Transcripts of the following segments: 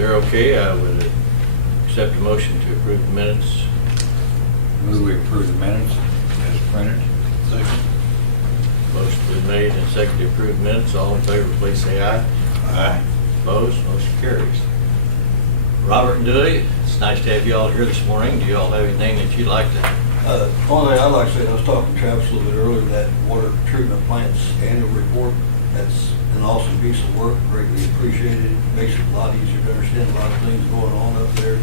they're okay, I would accept a motion to approve the minutes. Move we approve the minutes as printed. Second. Motion been made and seconded to approve minutes. All in favor, please say aye. Aye. Opposed, motion carries. Robert and Dewey, it's nice to have you all here this morning. Do you all have anything that you'd like to? Only thing I'd like to say, I was talking to Travis a little bit earlier, that water treatment plant's annual report, that's an awesome piece of work, greatly appreciated. Makes it a lot easier to understand a lot of things going on up there.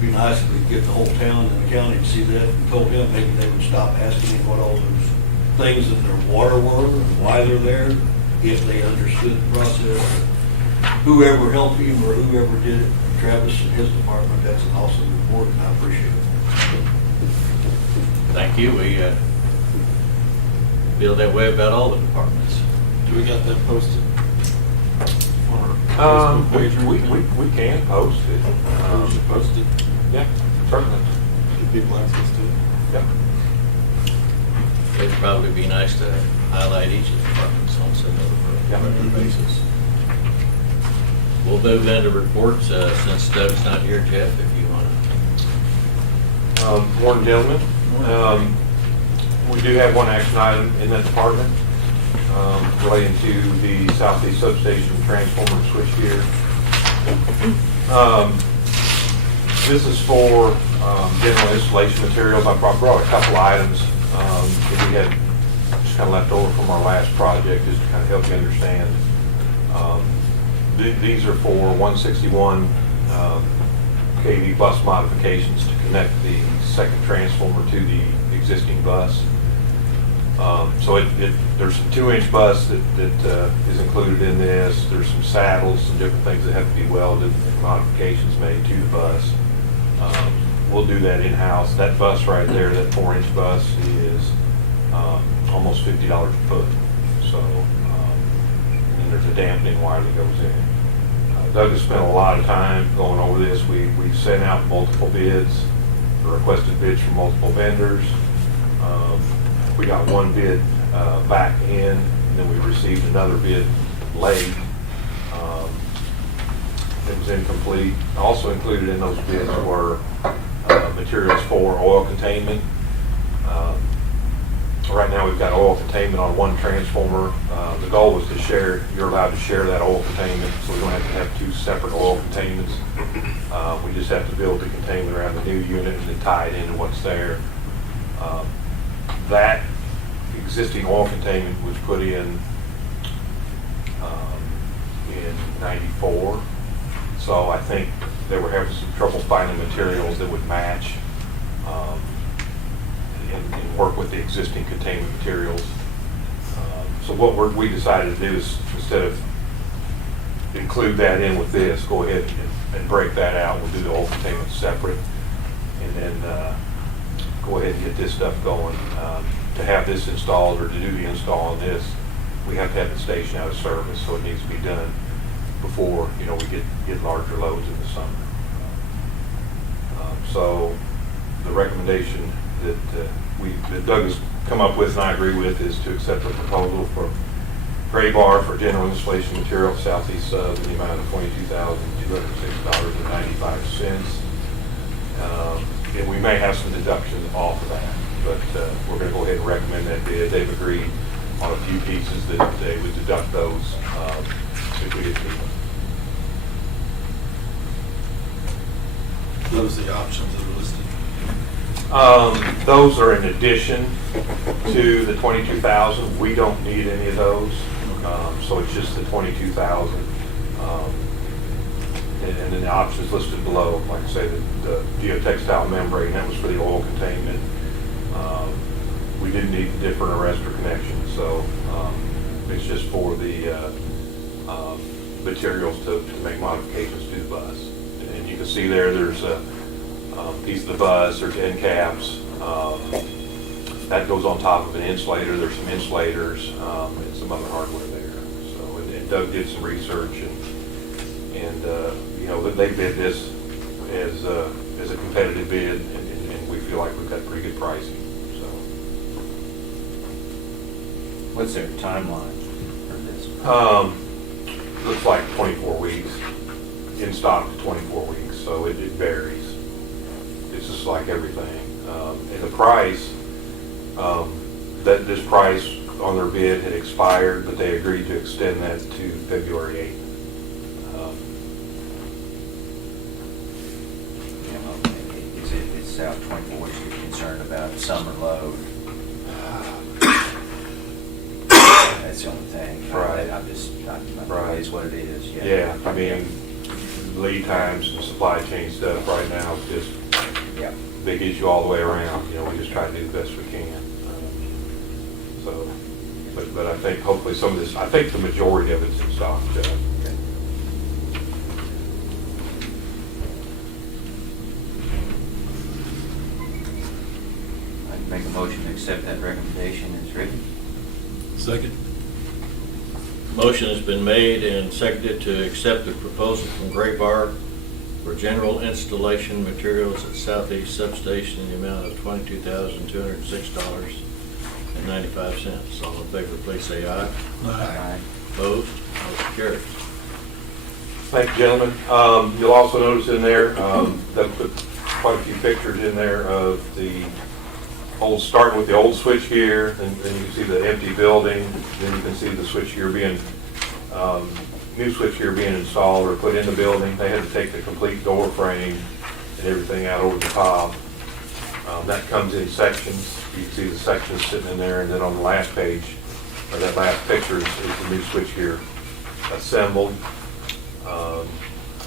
Be nice if we could get the whole town and the county to see that, and told him maybe they would stop asking him what all those things in their water were and why they're there, if they understood the process. Whoever helped him or whoever did it, Travis and his department, that's an awesome report, and I appreciate it. Thank you. We feel that way about all the departments. Do we got that posted? On our Facebook page or anything? We can post it. We should post it, Yeah, certainly. give people access to it. Yeah. It'd probably be nice to highlight each of the departments on some regular basis. We'll move into reports, since Doug's not here, Jeff, if you want to. Morning, gentlemen. We do have one action item in that department relating to the Southeast Substation transformer switchgear. This is for general installation materials. I brought a couple items that we had just kind of left over from our last project, just to kind of help you understand. These are for 161 kV bus modifications to connect the second transformer to the existing bus. So there's some 2-inch bus that is included in this. There's some saddles, some different things that have to be welded and modifications made to the bus. We'll do that in-house. That bus right there, that 4-inch bus, is almost $50 a foot. So, and there's a dampening wire that goes in. Doug has spent a lot of time going over this. We sent out multiple bids, requested bids from multiple vendors. We got one bid back in, and then we received another bid late. It was incomplete. Also included in those bids were materials for oil containment. Right now we've got oil containment on one transformer. The goal was to share, you're allowed to share that oil containment, so we don't have to have 2 separate oil containments. We just have to build the containment around the new unit and then tie it into what's there. That existing oil containment was put in 94. So I think they were having some trouble finding materials that would match and work with the existing containment materials. So what we decided to do is, instead of include that in with this, go ahead and break that out. We'll do the oil containment separate, and then go ahead and get this stuff going. To have this installed, or to do the install on this, we have to have the station out of service, so it needs to be done before, we get larger loads in the summer. So the recommendation that Doug has come up with, and I agree with, is to accept the proposal for Gray Bar for general installation material Southeast Sub in the amount of $22,206.95. And we may have some deductions off of that, but we're going to go ahead and recommend that bid. They've agreed on a few pieces that they would deduct those if we didn't need them. Those are the options that are listed. Those are in addition to the 22,000. We don't need any of those, so it's just the 22,000. And then the options listed below, like I say, the geotextile membrane, that was for the oil containment. We didn't need the different arrestor connection, so it's just for the materials to make modifications to the bus. And you can see there's a piece of the bus, there's end caps. That goes on top of an insulator. There's some insulators and some other hardware there. So, and Doug did some research, and they bid this as a competitive bid, and we feel like we've got pretty good pricing. So, What's their timeline for this? looks like 24 weeks. in stock to 24 weeks, so it varies. It's just like everything. And the price, this price on their bid had expired, but they agreed to extend that to February 8th. It's out 24 weeks, you're concerned about summer load. That's the only thing. Right. I'm just, Right. it is what it is. Yeah, I mean, lead times and supply chain stuff right now is just Yeah. big issue all the way around. You know, we just try to do the best we can. So, but I think hopefully some of this, I think the majority of it's in stock. I'd make a motion to accept that recommendation as written. Second. Motion has been made and seconded to accept the proposal from Gray Bar for general installation materials at Southeast Substation in the amount of $22,206.95. All in favor, please say aye. Aye. Opposed? Motion carries. Thank you, gentlemen. You'll also notice in there, they'll put quite a few pictures in there of the old, starting with the old switchgear, and then you can see the empty building, then you can see the switchgear being, new switchgear being installed or put in the building. They had to take the complete door frame and everything out over the top. That comes in sections. You can see the sections sitting in there, and then on the last page, or that last picture is the new switchgear assembled.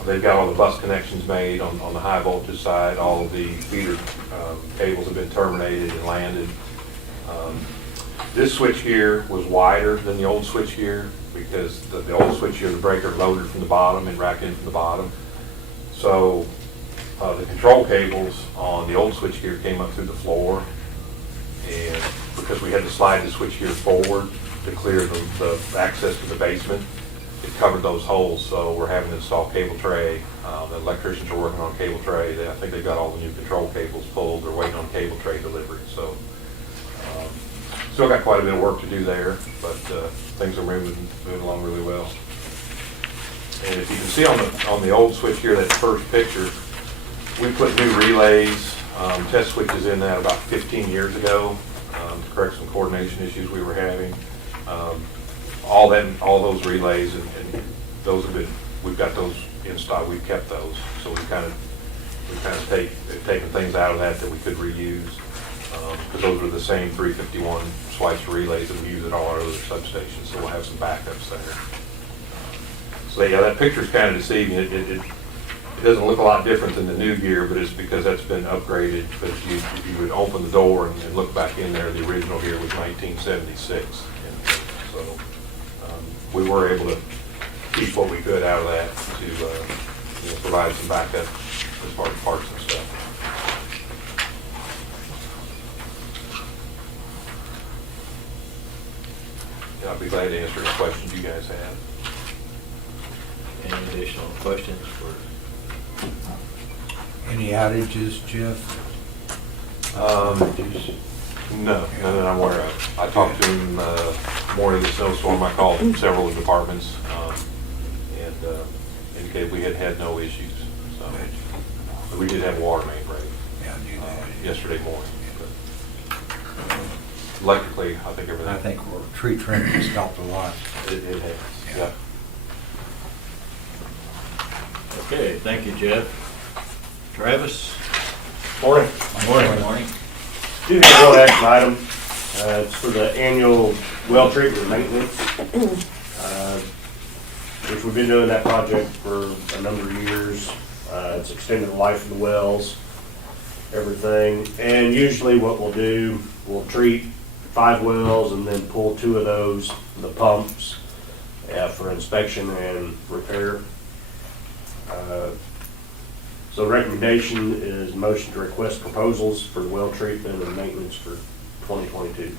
They've got all the bus connections made on the high voltage side. All of the feeder cables have been terminated and landed. This switchgear was wider than the old switchgear because the old switchgear, the breaker loaded from the bottom and racked in from the bottom. So the control cables on the old switchgear came up through the floor, and because we had to slide the switchgear forward to clear the access to the basement, it covered those holes, so we're having to install cable tray. The electricians are working on cable tray. I think they've got all the new control cables pulled. They're waiting on cable tray delivery. So still got quite a bit of work to do there, but things are moving along really well. And if you can see on the old switch here, that first picture, we put new relays, test switches in that about 15 years ago to correct some coordination issues we were having. All those relays and those have been, we've got those in stock. We've kept those, so we've kind of taken things out of that we could reuse, because those are the same 351 switch relays that we use at all our other substations. So we'll have some backups there. So yeah, that picture's kind of deceiving. It doesn't look a lot different than the new gear, but it's because that's been upgraded. But if you would open the door and look back in there, the original gear was 1976. So we were able to keep what we could out of that to provide some backup as far as parts and stuff. And I'll be glad to answer any questions you guys have. Any additional questions for? Any outages, Jeff? No, none that I'm aware of. I talked to him morning of the snowstorm. I called several of the departments and indicated we had no issues. So, but we did have a water main break yesterday morning. But electrically, I think everything. I think tree trimming has helped a lot. It has. Yeah. Okay, thank you, Jeff. Travis? Morning. Morning. Do have one action item. It's for the annual well treatment maintenance, which we've been doing that project for a number of years. It's extended the life of the wells, everything. And usually what we'll do, we'll treat 5 wells and then pull 2 of those, the pumps, for inspection and repair. So recommendation is motion to request proposals for the well treatment and maintenance for 2022.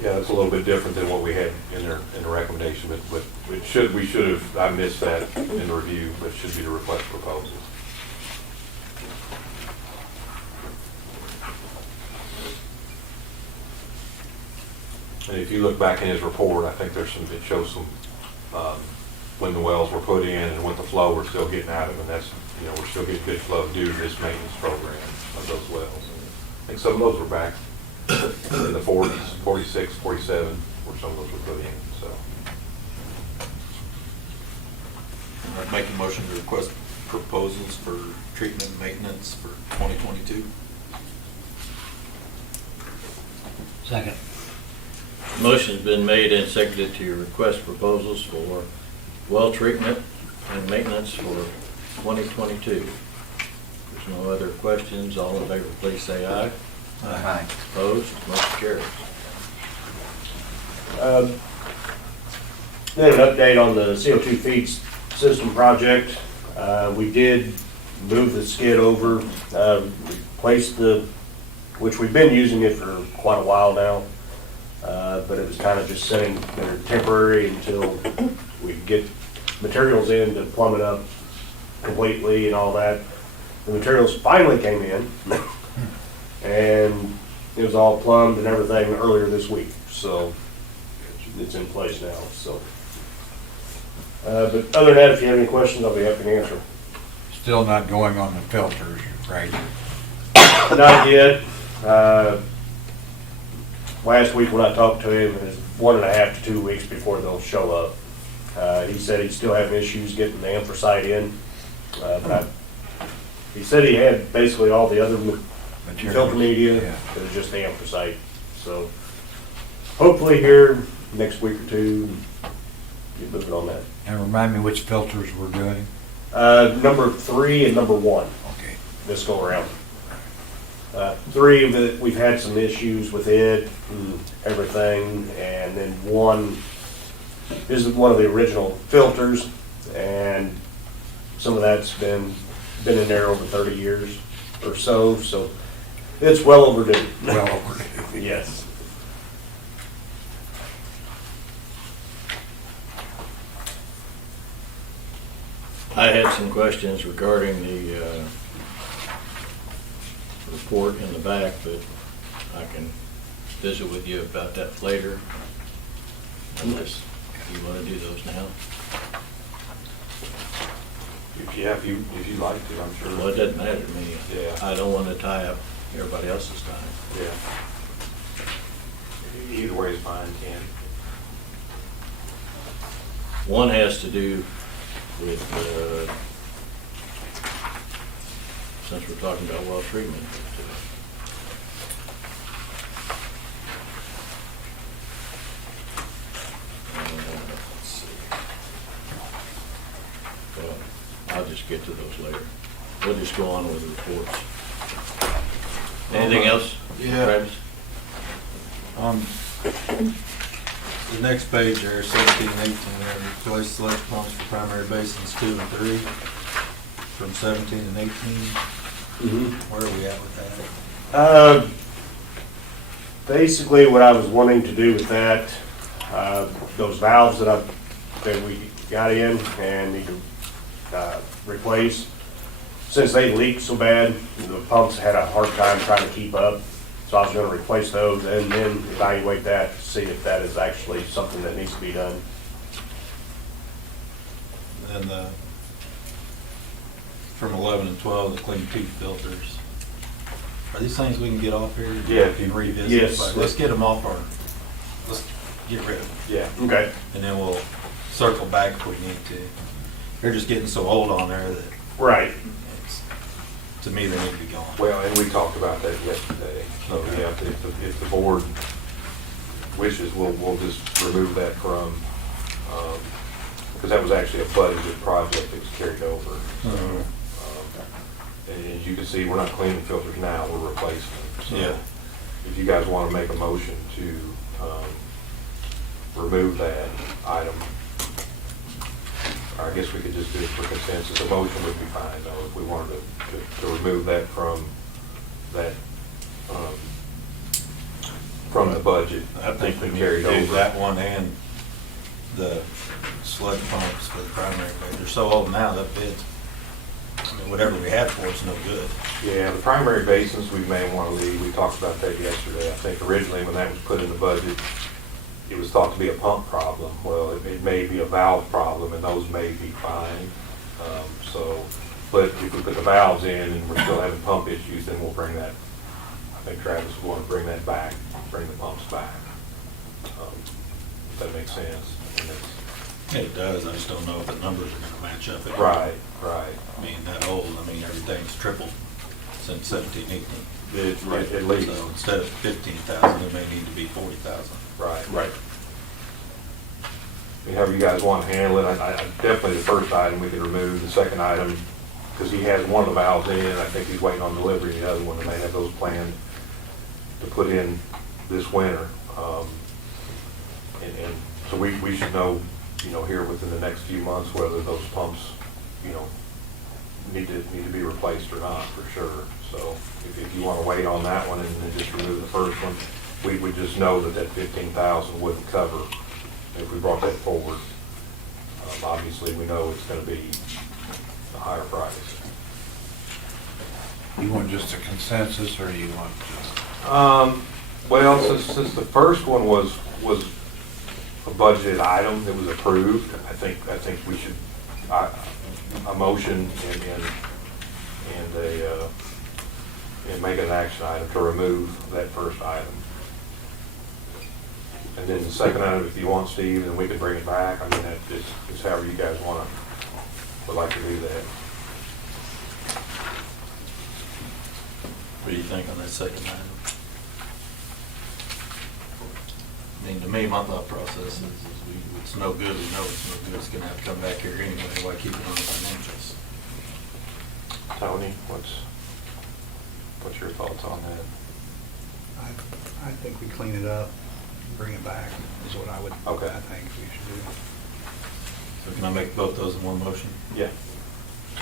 Yeah, it's a little bit different than what we had in the recommendation, but we should have, I missed that in the review, but it should be the request proposals. And if you look back in his report, I think there's some, it shows some, when the wells were put in and what the flow we're still getting out of them, and that's, you know, we're still getting good flow due to this maintenance program of those wells. I think some of those were back in the 40s, 46, 47, where some of those were put in, so. I'd make a motion to request proposals for treatment and maintenance for 2022. Second. Motion's been made and seconded to request proposals for well treatment and maintenance for 2022. There's no other questions. All in favor, please say aye. Aye. Opposed? Motion carries. Then an update on the CO2 feed system project. We did move the skid over, replaced which we've been using it for quite a while now, but it was kind of just sitting there temporary until we get materials in to plumb it up completely and all that. The materials finally came in, and it was all plumbed and everything earlier this week, so it's in place now, so. But other than that, if you have any questions, I'll be happy to answer. Still not going on the filters, right? Not yet. Last week when I talked to him, it was 1.5 to 2 weeks before they'll show up. He said he's still having issues getting the anthracite in. He said he had basically all the other filter media, Yeah. it was just the anthracite. So hopefully here next week or two, get moving on that. And remind me which filters we're doing. Number 3 and number 1. Okay. This go around. 3, that we've had some issues with it and everything, and then 1 is one of the original filters, and some of that's been in there over 30 years or so, so it's well overdue. Well overdue. Yes. I had some questions regarding the report in the back, but I can visit with you about that later, unless you want to do those now. If you'd like to, I'm sure. Well, it doesn't matter to me. Yeah. I don't want to tie up everybody else's time. Yeah. Either way is fine, Ken. One has to do with, since we're talking about well treatment. Let's see. Well, I'll just get to those later. We'll just go on with the reports. Anything else? Yeah. Travis? The next page there, 17 and 18, there, replace sludge pumps for primary basins 2 and 3 from 17 and 18. Where are we at with that? Basically, what I was wanting to do with that, those valves that we got in and need to replace, since they leaked so bad, the pumps had a hard time trying to keep up. So I was going to replace those and then evaluate that to see if that is actually something that needs to be done. And from 11 and 12, the clean tooth filters. Are these things we can get off here? Yeah, if you- And revisit? yes. But let's get them off let's get rid of them. Yeah. Okay. And then we'll circle back if we need to. They're just getting so old on there that Right. to me, they need to be gone. Well, and we talked about that yesterday. So, Okay. yeah, if the board wishes, we'll just remove that from, because that was actually a budgeted project that was carried over. And as you can see, we're not cleaning filters now, we're replacing them. So Yeah. if you guys want to make a motion to remove that item, or I guess we could just do it for consensus. A motion would be fine, though, if we wanted to remove that from the budget. I think we need to carried do over. that one and the sludge pumps for the primary bid. They're so old now, that bid's, I mean, whatever we had for it's no good. Yeah, the primary basins we may want to leave. We talked about that yesterday. I think originally when that was put in the budget, it was thought to be a pump problem. Well, it may be a valve problem, and those may be fine. So, but if we put the valves in and we're still having pump issues, then we'll bring that, I think Travis will want to bring that back, bring the pumps back. If that makes sense. And it's- It does, I just don't know if the numbers are gonna match up. Right. I mean, that old, I mean, everything's tripled since 17, 18. At least. So instead of 15,000, it may need to be 40,000. Right. Right. I mean, however you guys want to handle it, I definitely the first item we can remove, the second item, because he has one of the valves in, I think he's waiting on delivery, the other one, and they have those planned to put in this winter. And so we should know, here within the next few months whether those pumps, need to be replaced or not, for sure. So if you want to wait on that one and then just remove the first one, we would just know that 15,000 wouldn't cover if we brought that forward. Obviously, we know it's going to be a higher price. You want just a consensus, or you want just? Well, since the first one was a budgeted item that was approved, I think we should, a motion and make an action item to remove that first item. And then the second item, if you want, Steve, then we can bring it back. I mean, that is however you guys would like to do that. What do you think on that second item? I mean, to me, my thought process is it's no good, we know it's no good, it's gonna have to come back here anyway, why keep it on the financials? Tony, what's your thoughts on that? I think we clean it up, bring it back, is what Okay. I think we should do. So can I make both those in one motion? Yeah.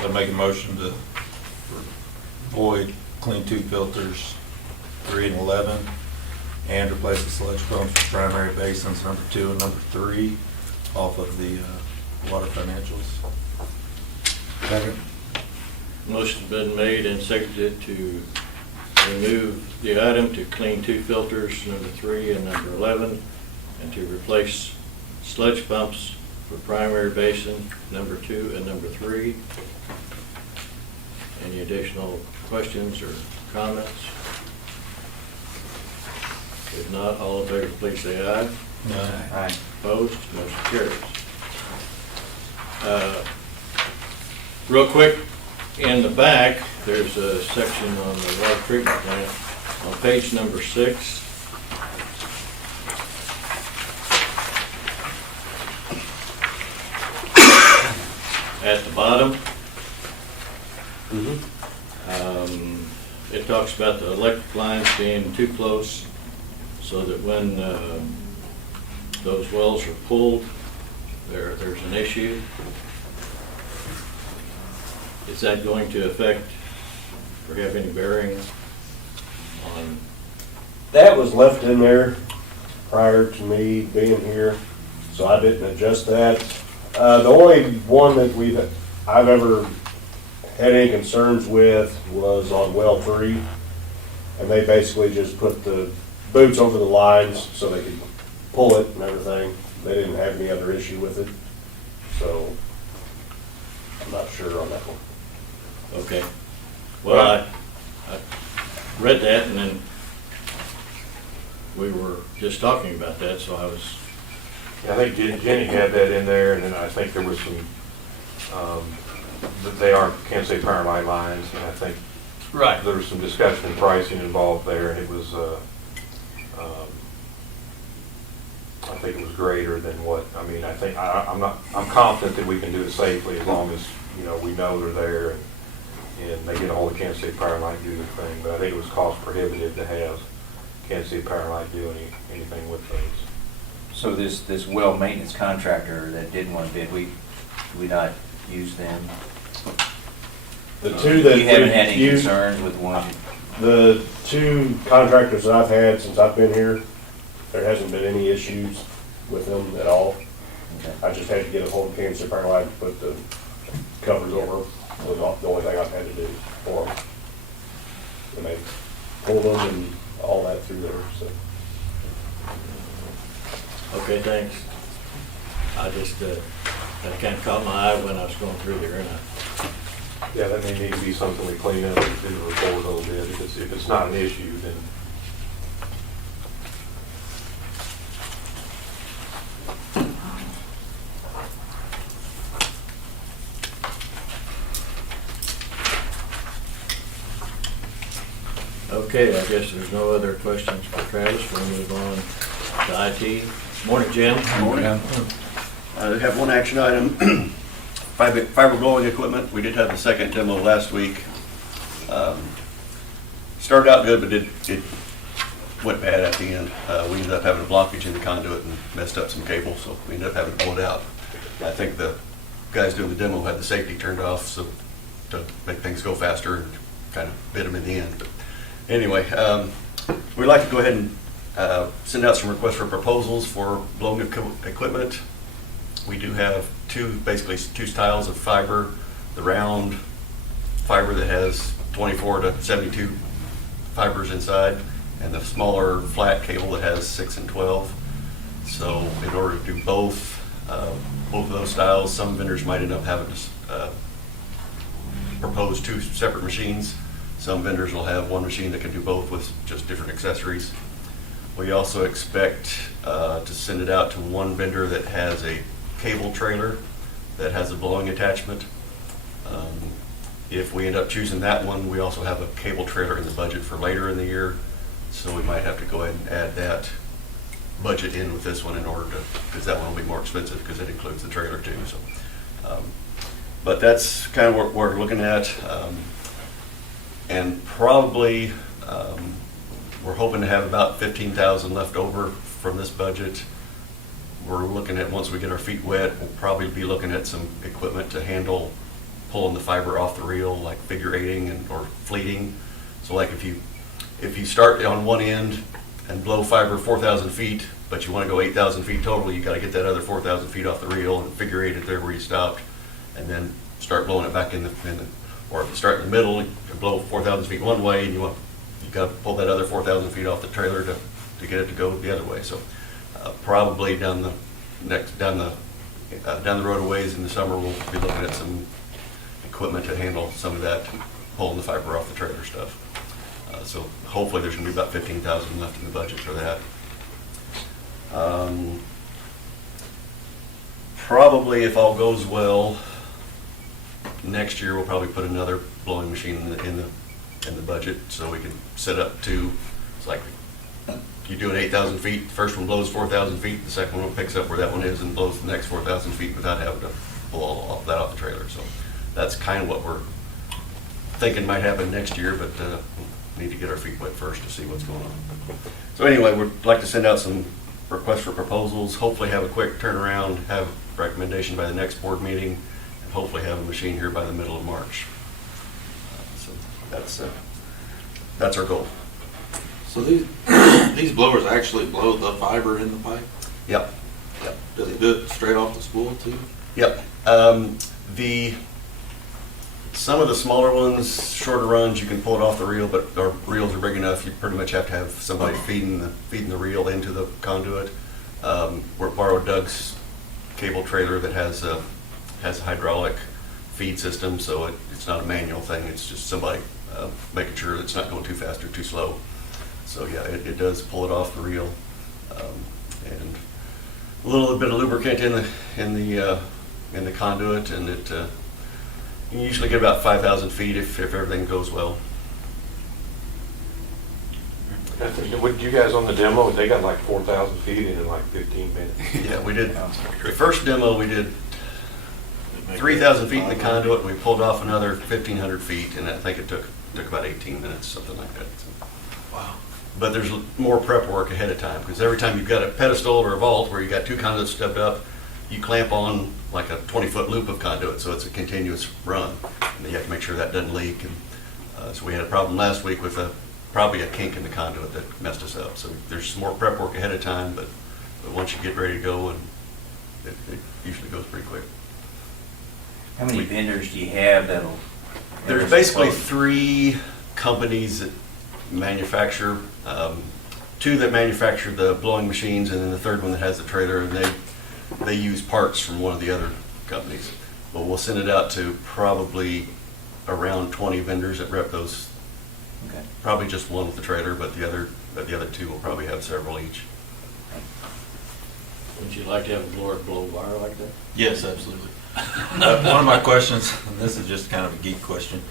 So I make a motion to void clean tube filters 3 and 11, and replace the sludge pumps for primary basins number 2 and number 3 off of the water financials. Second. Motion's been made and seconded to remove the item to clean 2 filters, number 3 and number 11, and to replace sludge pumps for primary basin, number 2 and number 3. Any additional questions or comments? If not, all in favor, please say aye. Aye. Opposed? Motion carries. Real quick, in the back, there's a section on the water treatment plant on page number 6. At the bottom, it talks about the electric lines being too close, so that when those wells are pulled, there's an issue. Is that going to affect or have any bearing on? That was left in there prior to me being here, so I didn't adjust that. The only one that I've ever had any concerns with was on well 3, and they basically just put the boots over the lines so they could pull it and everything. They didn't have any other issue with it, so I'm not sure on that one. Okay. Well, I read that, and then we were just talking about that, so I was. I think Jenny had that in there, and then I think there was some, they are Kansas State Power Line lines, and I think Right. there was some discussion and pricing involved there, and it was, I think it was greater than what, I mean, I think, I'm confident that we can do it safely as long as, we know they're there and they get a hold of Kansas State Power Line to do their thing, but I think it was cost prohibitive to have Kansas State Power Line do anything with those. So this well maintenance contractor that did one bid, we not use them? The two that You haven't had any we've used- concerns with one? The 2 contractors that I've had since I've been here, there hasn't been any issues with them at all. Okay. I just had to get a hold of Kansas City Power Line to put the covers over, was the only thing I've had to do for them. And they pulled them and all that through there, so. Okay, thanks. I just, that kind of caught my eye when I was going through there, and Yeah, that may need to be something we clean up in the report a little bit. If it's not an issue, then okay, I guess there's no other questions for Travis. We'll move on to IT. Morning, Jim. Morning. I have one action item. Fiber blowing equipment. We did have the second demo last week. Started out good, but it went bad at the end. We ended up having a blockage in the conduit and messed up some cable, so we ended up having to pull it out. I think the guys doing the demo had the safety turned off, so to make things go faster and kind of bit them in the end. But anyway, we'd like to go ahead and send out some requests for proposals for blowing equipment. We do have basically two styles of fiber. The round fiber that has 24 to 72 fibers inside, and the smaller flat cable that has 6 and 12. So in order to do both of those styles, some vendors might end up having to propose two separate machines. Some vendors will have one machine that can do both with just different accessories. We also expect to send it out to one vendor that has a cable trailer that has a blowing attachment. If we end up choosing that one, we also have a cable trailer in the budget for later in the year, so we might have to go ahead and add that budget in with this one in order to, because that one will be more expensive because it includes the trailer too. So, but that's kind of what we're looking at, and probably we're hoping to have about 15,000 left over from this budget. We're looking at, once we get our feet wet, we'll probably be looking at some equipment to handle pulling the fiber off the reel, like figure eighting or fleeting. So like if you start on one end and blow fiber 4,000 feet, but you want to go 8,000 feet total, you got to get that other 4,000 feet off the reel and figure eight it there where you stopped, and then start blowing it back in the or if you start in the middle, you blow 4,000 feet one way, and you got to pull that other 4,000 feet off the trailer to get it to go the other way. So probably down the road a ways in the summer, we'll be looking at some equipment to handle some of that, pulling the fiber off the trailer stuff. So hopefully there's going to be about 15,000 left in the budget for that. Probably, if all goes well, next year we'll probably put another blowing machine in the budget, so we can set up two. It's like you do an 8,000 feet, the first one blows 4,000 feet, the second one picks up where that one is and blows the next 4,000 feet without having to pull all that off the trailer. So that's kind of what we're thinking might happen next year, but need to get our feet wet first to see what's going on. So anyway, we'd like to send out some requests for proposals, hopefully have a quick turnaround, have recommendation by the next board meeting, and hopefully have a machine here by the middle of March. So that's our goal. So these blowers actually blow the fiber in the pipe? Yep. Does it do it straight off the spool too? Yep. Some of the smaller ones, shorter runs, you can pull it off the reel, but our reels are big enough, you pretty much have to have somebody feeding the reel into the conduit. We're borrowed Doug's cable trailer that has a hydraulic feed system, so it's not a manual thing, it's just somebody making sure it's not going too fast or too slow. So yeah, it does pull it off the reel, and a little bit of lubricant in the conduit, and you usually get about 5,000 feet if everything goes well. What you guys on the demo, they got like 4,000 feet in like 15 minutes. Yeah, we did. The first demo we did 3,000 feet in the conduit, and we pulled off another 1,500 feet, and I think it took about 18 minutes, something like that. So. Wow. But there's more prep work ahead of time, because every time you've got a pedestal or a vault where you got two conduits stepped up, you clamp on like a 20-foot loop of conduit, so it's a continuous run, and you have to make sure that doesn't leak. And so we had a problem last week with probably a kink in the conduit that messed us up. So there's some more prep work ahead of time, but once you get ready to go, and it usually goes pretty quick. How many vendors do you have that'll? There's basically 3 companies that manufacture two that manufacture the blowing machines, and then the third one that has the trailer, and they use parts from one of the other companies. But we'll send it out to probably around 20 vendors that rep those. Okay. Probably just one with the trailer, but the other two will probably have several each. Would you like to have a blower blow wire like that? Yes, absolutely. One of my questions, and this is just kind of a geek question,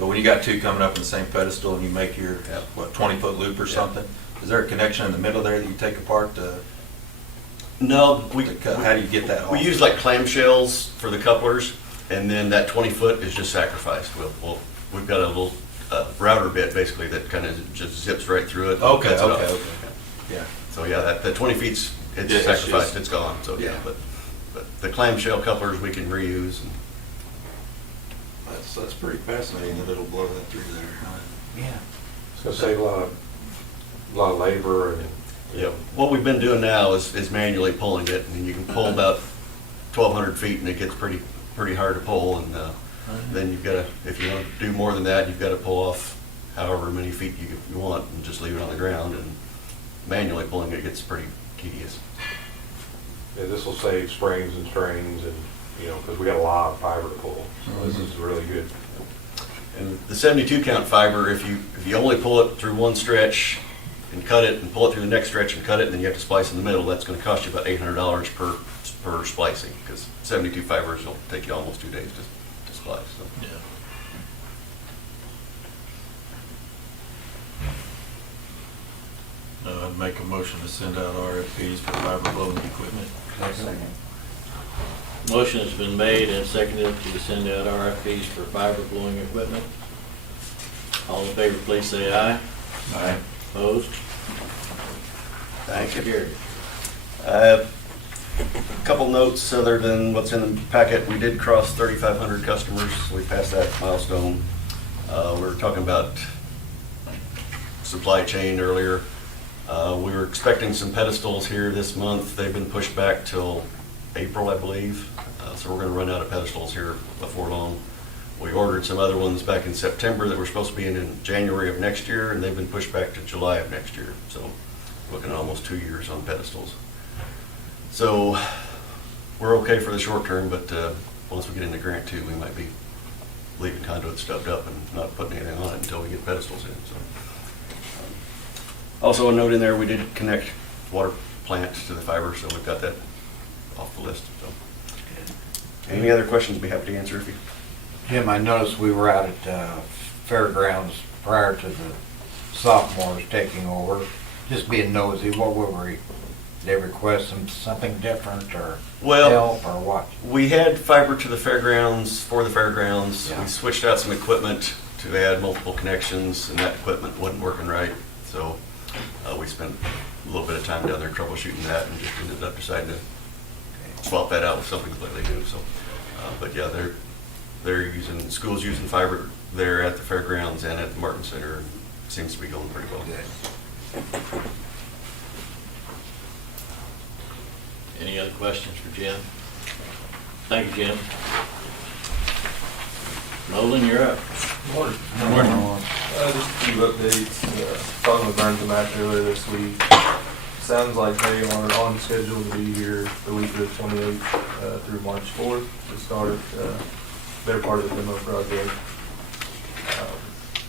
but when you got two coming up in the same pedestal and you make your, what, 20-foot loop or Yeah. something, is there a connection in the middle there that you take apart to No, how do you get that off? we use like clamshells for the couplers, and then that 20-foot is just sacrificed. We've got a little router bit basically that kind of just zips right through it. and Okay, cuts it okay, off. okay. Yeah. So yeah, that 20 feet's, it's Yeah, it's sacrificed, just- it's gone, so yeah, yeah. but the clamshell couplers we can reuse. And That's pretty fascinating that it'll blow that through there. Yeah. It's gonna save a lot of labor and, yeah, what we've been doing now is manually pulling it, and you can pull about 1,200 feet, and it gets pretty hard to pull, and then you've got to, if you want to do more than that, you've got to pull off however many feet you want, and just leave it on the ground, and manually pulling it gets pretty tedious. yeah, this will save springs and strains and, you know, because we got a lot of fiber to pull. So this is really good. And the 72 count fiber, if you only pull it through one stretch and cut it, and pull it through the next stretch and cut it, and then you have to splice in the middle, that's going to cost you about $800 per splicing, because 72 fibers will take you almost 2 days to splice. So. Yeah. I'd make a motion to send out RFPs for fiber blowing equipment. Second. Motion has been made and seconded to send out RFPs for fiber blowing equipment. All in favor, please say aye. Aye. Opposed? Thank you. Carried. A couple notes other than what's in the packet. We did cross 3,500 customers. We passed that milestone. We were talking about supply chain earlier. We were expecting some pedestals here this month. They've been pushed back till April, I believe. So we're going to run out of pedestals here before long. We ordered some other ones back in September that were supposed to be in January of next year, and they've been pushed back to July of next year. So looking at almost 2 years on pedestals. So we're okay for the short term, but once we get into grant 2, we might be leaving conduit stubbed up and not putting anything on it until we get pedestals in. So also a note in there, we did connect water plant to the fiber, so we've got that off the list. So any other questions, be happy to answer if you. Jim, I noticed we were out at fairgrounds prior to the sophomores taking over. Just being nosy, what were we, did they request something different or help or what? We had fiber to the fairgrounds for the fairgrounds. Yeah. We switched out some equipment to add multiple connections, and that equipment wasn't working right. So we spent a little bit of time down there troubleshooting that, and just ended up deciding to swap that out with something completely new. So, but yeah, schools using fiber there at the fairgrounds and at the Martin Center. And it seems to be going pretty well. Any other questions for Jim? Thank you, Jim. Nolan, you're up. Morning. Just a few updates. Talking with Burns and Matt earlier this week. Sounds like they are on schedule to be here the week of the 28th through March 4th to start their part of the demo project.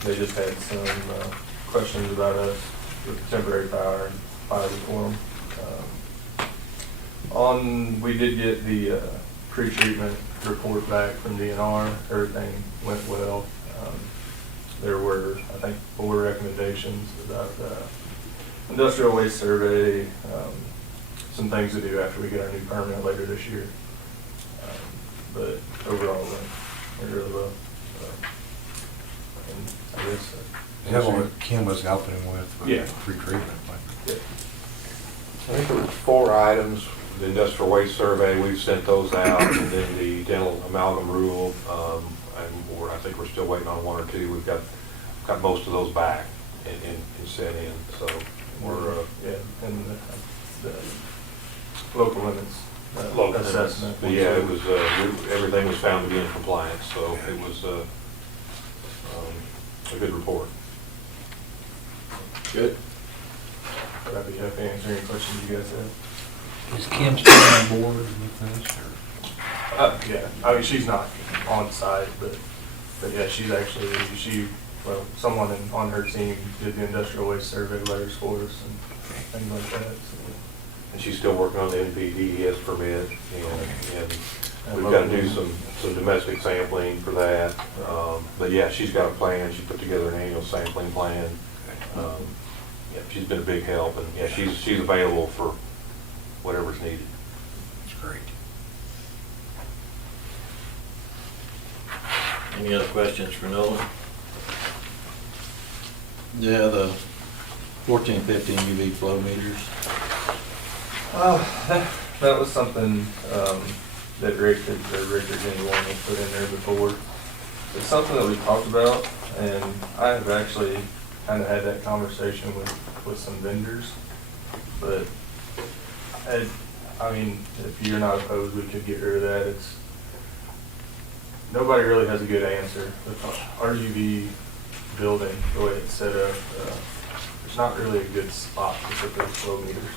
They just had some questions about us with temporary power and fiber for them. We did get the pre-treatment report back from DNR. Everything went well. There were, I think, 4 recommendations about industrial waste survey, some things to do after we get our new permit later this year. But overall, went really well. And I guess Is that what Kim was helping him with? Yeah. Pre-treatment? yeah. I think there were 4 items. The industrial waste survey, we've sent those out, and then the dental amalgam rule, and I think we're still waiting on 1 or 2. We've got most of those back and sent in, so we're, Yeah, and the local limits local assessment. But yeah, it was, everything was found to be in compliance, so it was a good report. Good. I'd be happy to answer any questions you guys have. Is Kim still on board with this, or? Yeah, I mean, she's not on site, but yeah, she's actually, someone on her team did the industrial waste survey letters for us and things like that. So. And she's still working on the NPDES permit, and we've got to do some domestic sampling for that. But yeah, she's got a plan. She put together an annual sampling plan. Yeah, she's been a big help, and yeah, she's available for whatever's needed. That's great. Any other questions for Nolan? Yeah, the 14, 15 UV flow meters. That was something that Richard didn't want to put in there before. It's something that we talked about, and I have actually kind of had that conversation with some vendors. But I mean, if you're not opposed, we could get rid of that. Nobody really has a good answer. With our RUV building, the way it's set up, there's not really a good spot to put those flow meters.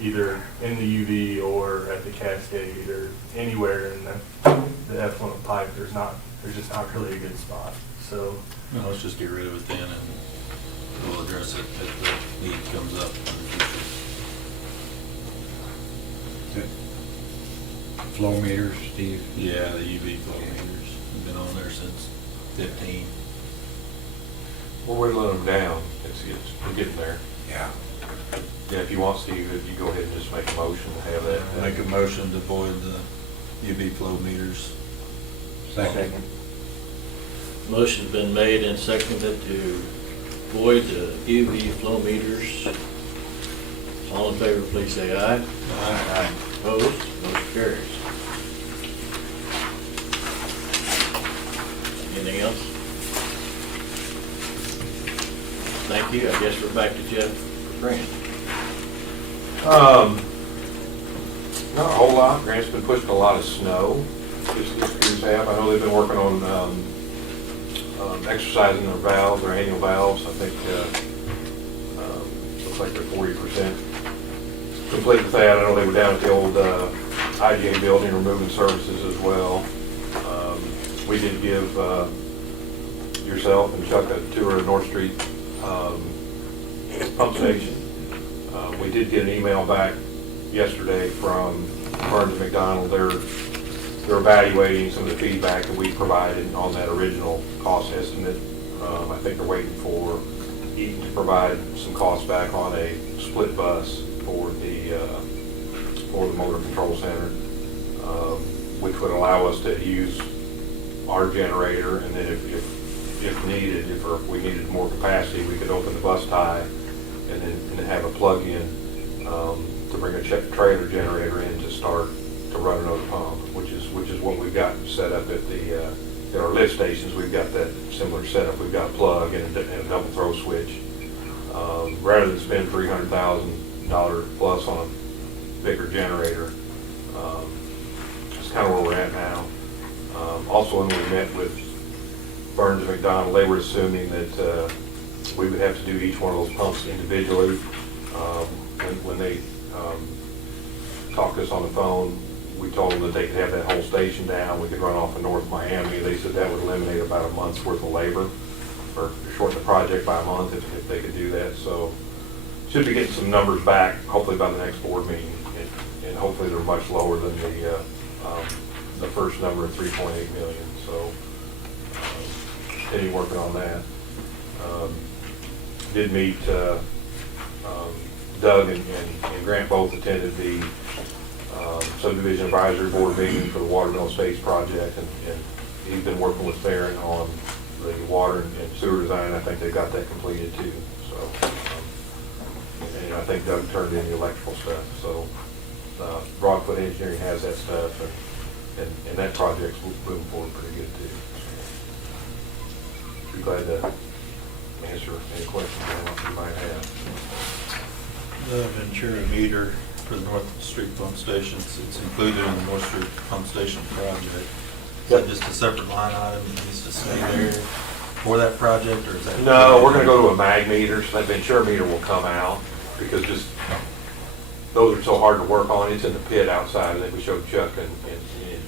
Either in the UV or at the cascade or anywhere in the effluent pipe, there's just not really a good spot. So No, let's just get rid of it then, and we'll address it if the need comes up in the future. Flow meters, Steve? Yeah, the UV flow meters have been on there since 15. We're whittling them down. We're getting there. Yeah. Yeah, if you want, Steve, you go ahead and just make a motion to have that. Make a motion to void the UV flow meters. Second. Motion's been made and seconded to void the UV flow meters. All in favor, please say aye. Aye. Opposed? Motion carries. Anything else? Thank you. I guess we're back to Jeff Grant. Not a whole lot. Grant's been pushing a lot of snow. Just these crews have. I know they've been working on exercising their valves, their annual valves. I think looks like they're 40% complete with that. I know they were down at the old IGA building removing services as well. We did give yourself and Chuck a tour of North Street pump station. We did get an email back yesterday from Burns and McDonald. They're evaluating some of the feedback that we provided on that original cost estimate. I think they're waiting for Eaton to provide some costs back on a split bus for the motor control center, which would allow us to use our generator, and then if needed, if we needed more capacity, we could open the bus tie and then have a plug-in to bring a trailer generator in to start to run another pump, which is what we've got set up at our lift stations. We've got that similar setup. We've got a plug and a double throw switch. Rather than spend $300,000 plus on a bigger generator, that's kind of where we're at now. Also, when we met with Burns and McDonald, they were assuming that we would have to do each one of those pumps individually. When they talked to us on the phone, we told them that they could have that whole station down. We could run off of North Miami. They said that would eliminate about a month's worth of labor, or shorten the project by a month if they could do that. So should be getting some numbers back, hopefully by the next board meeting, and hopefully they're much lower than the first number of 3.8 million. So continue working on that. Did meet Doug and Grant both attended the subdivision advisory board meeting for the Watermill Estates project, and he's been working with Farron on the water and sewer design. I think they got that completed too. So, and I think Doug turned in the electrical stuff. So Broadfoot Engineering has that stuff, and that project's moving forward pretty good too. So, be glad to answer any questions you might have. The Ventura meter for the North Street pump stations, it's included in the North Street pump station project. Is that just a separate line item that needs to stay there for that project, or is that? No, we're gonna go to a mag meter, so that Ventura meter will come out. because just, those are so hard to work on. It's in the pit outside. I think we showed Chuck and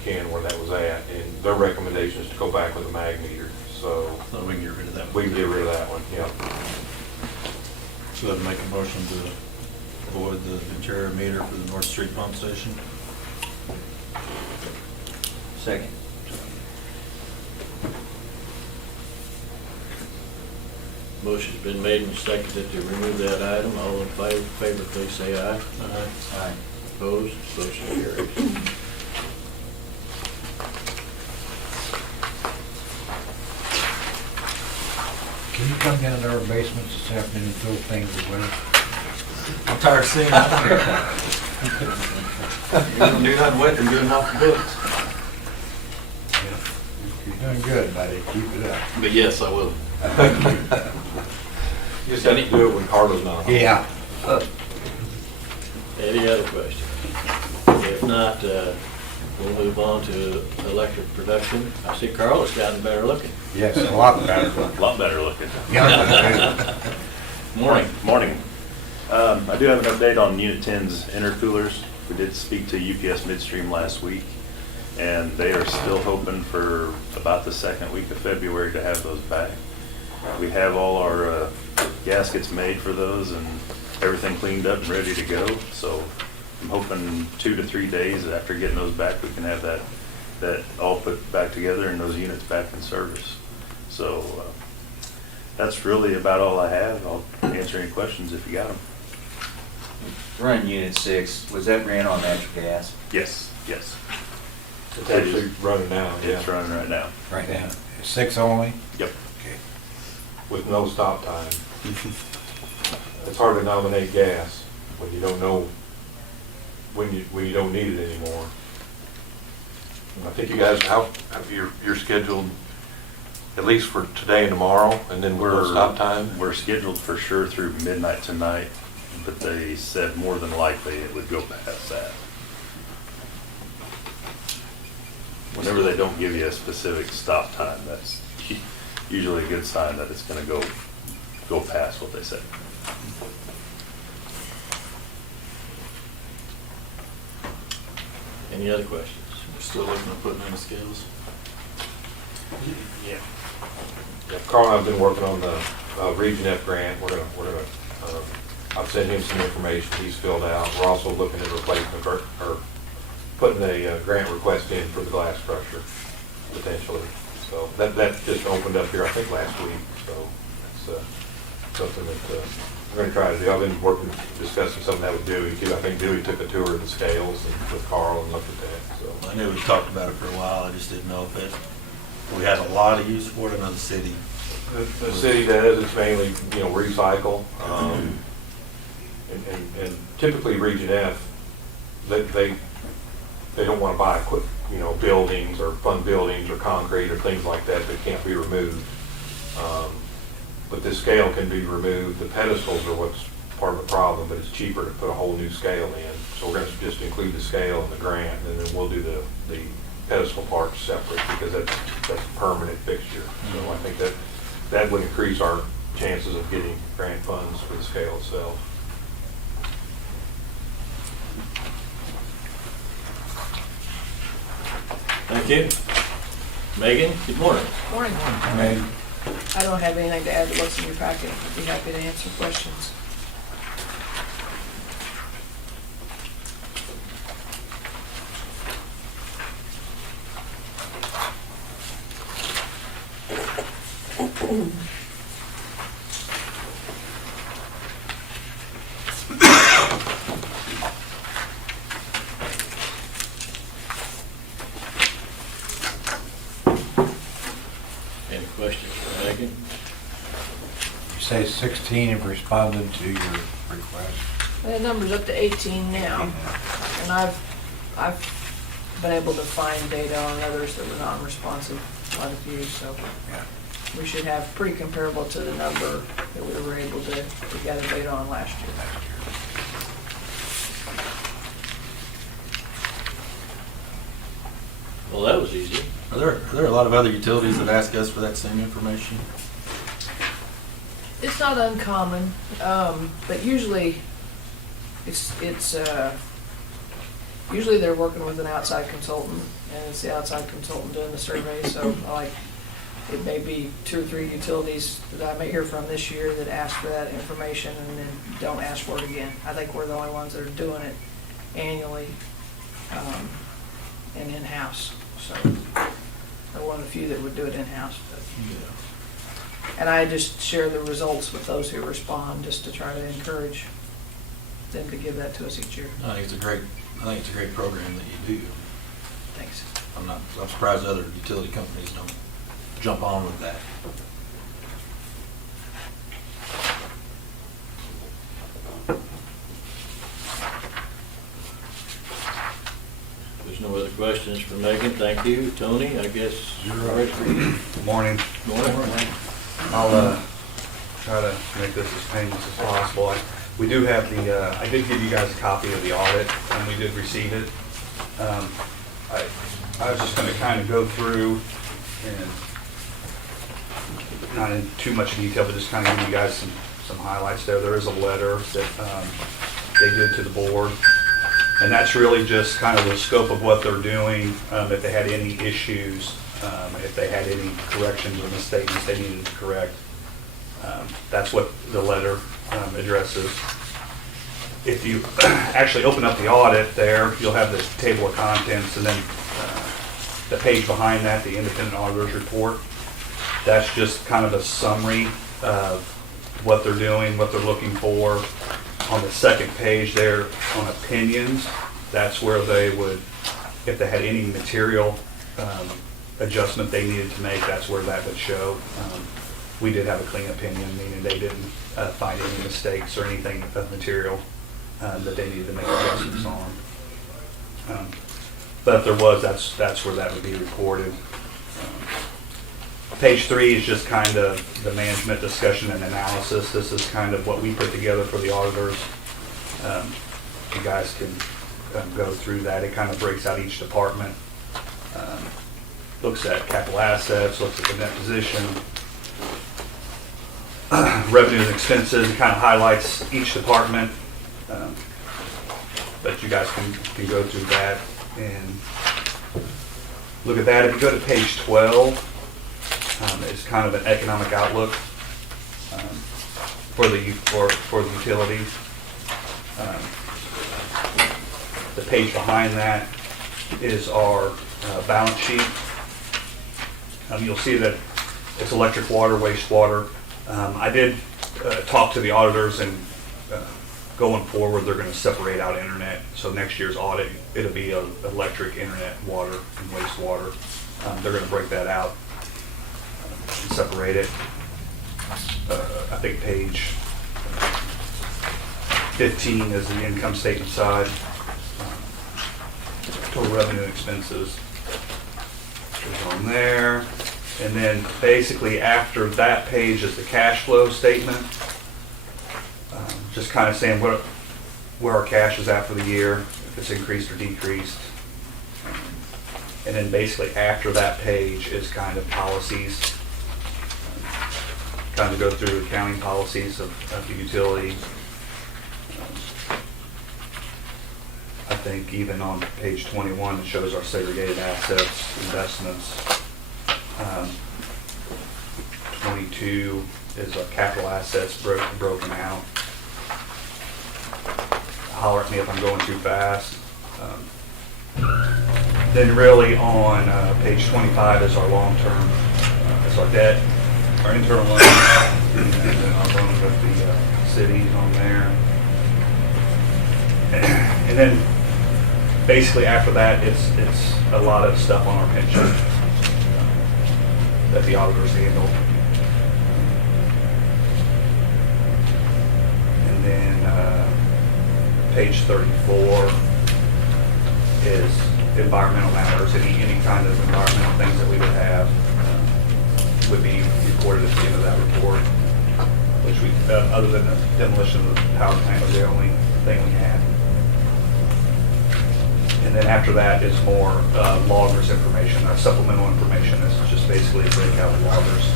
Ken where that was at, and their recommendation is to go back with a mag meter, so. So we can get rid of that. We can get rid of that one, yeah. So I'd make a motion to avoid the Ventura meter for the North Street pump station. Second. Motion's been made and seconded to remove that item. All in favor, please say aye. Aye. Opposed? Motion carries. Can you come down to our basement this afternoon and throw things away? I'm tired of seeing that. You're gonna do nothing with it, getting off the books. You're doing good, buddy. Keep it up. But yes, I will. You just have to do it when Carla's not. Yeah. Any other questions? If not, we'll move on to electric production. I see Carl has gotten better looking. Yes, a lot better. A lot better looking. Yeah. Morning. Morning. I do have an update on Unit 10's intercoolers. We did speak to UPS Midstream last week, and they are still hoping for about the second week of February to have those back. We have all our gaskets made for those and everything cleaned up and ready to go. So I'm hoping 2 to 3 days after getting those back, we can have that all put back together and those units back in service. So that's really about all I have. I'll answer any questions if you got them. Run Unit 6, was that ran on natural gas? Yes, yes. It's actually running now, yeah, It's running right now. Right now. 6 only? Yep. Okay. with no stop time. It's hard to nominate gas when you don't know, when you don't need it anymore. I think you guys, you're scheduled at least for today and tomorrow, and then we're stop time? We're scheduled for sure through midnight tonight, but they said more than likely it would go past that. Whenever they don't give you a specific stop time, that's usually a good sign that it's gonna go past what they said. Any other questions? We're still looking at putting in the scales. Yeah. Carl and I have been working on the Region F grant. I've sent him some information he's filled out. We're also looking at replacement or putting a grant request in for the glass structure potentially. So that just opened up here, I think, last week. So that's something that we're going to try to do. I've been discussing something that with Dewey too. I think Dewey took a tour of the scales and with Carl and looked at that. So I knew we talked about it for a while, I just didn't know if we had a lot of use for it in the city. the city does. It's mainly recycle. And typically Region F, they don't want to buy buildings or fund buildings or concrete or things like that can't be removed. But this scale can be removed. The pedestals are what's part of the problem, but it's cheaper to put a whole new scale in. So we're going to just include the scale in the grant, and then we'll do the pedestal parts separate because that's a permanent fixture. So I think that would increase our chances of getting grant funds for the scale itself. Thank you. Megan, good morning. Morning. Maybe. I don't have anything to add to what's in your packet. I'd be happy to answer questions. Any questions for Megan? You say 16 have responded to your request. That number's up to 18 now, and I've been able to find data on others that were non-responsive, quite a few, so Yeah. we should have pretty comparable to the number that we were able to gather data on last year. Well, that was easy. Are there a lot of other utilities that ask us for that same information? It's not uncommon, but usually it's, usually they're working with an outside consultant, and it's the outside consultant doing the survey, so like, it may be 2 or 3 utilities that I may hear from this year that ask for that information and then don't ask for it again. I think we're the only ones that are doing it annually, and in-house, so, or one of the few that would do it in-house, but. And I just share the results with those who respond, just to try to encourage them to give that to us each year. I think it's a great program that you do. Thanks. I'm surprised other utility companies don't jump on with that. There's no other questions for Megan. Thank you. Tony, I guess you're ready. Good morning. Morning. I'll try to make this as painless as possible. We do have I did give you guys a copy of the audit, and we did receive it. I was just going to kind of go through, and not in too much detail, but just kind of give you guys some highlights there. There is a letter that they did to the board, and that's really just kind of the scope of what they're doing, if they had any issues, if they had any corrections or misstatements they needed to correct. That's what the letter addresses. If you actually open up the audit there, you'll have the table of contents, and then the page behind that, the independent auditor's report. That's just kind of a summary of what they're doing, what they're looking for. On the second page there, on opinions, that's where they would, if they had any material adjustment they needed to make, that's where that would show. We did have a clean opinion, meaning they didn't find any mistakes or anything of material that they needed to make adjustments on. But if there was, that's where that would be recorded. Page 3 is just kind of the management discussion and analysis. This is kind of what we put together for the auditors. You guys can go through that. It kind of breaks out each department. Looks at capital assets, looks at the net position, revenue and expenses. It kind of highlights each department. But you guys can go through that and look at that. If you go to page 12, it's kind of an economic outlook for the utilities. The page behind that is our balance sheet. You'll see that it's electric, water, wastewater. I did talk to the auditors, and going forward, they're going to separate out internet. So next year's audit, it'll be electric, internet, water, and wastewater. They're going to break that out and separate it. I think page 15 is the income statement side. Total revenue and expenses is on there. And then basically after that page is the cash flow statement. Just kind of saying where our cash is at for the year, if it's increased or decreased. And then basically after that page is kind of policies. Kind of go through accounting policies of the utility. I think even on page 21, it shows our segregated assets, investments. 22 is our capital assets broken out. Holler at me if I'm going too fast. Then really on page 25 is our long-term, is our debt, our internal loan, and then our loan with the cities on there. And then basically after that, it's a lot of stuff on our pension that the auditors handle. And then page 34 is environmental matters. Any kind of environmental things that we would have would be reported at the end of that report. Which we, other than the demolition of the power plant, was the only thing we had. And then after that is more loggers information, supplemental information. This is just basically a breakout of loggers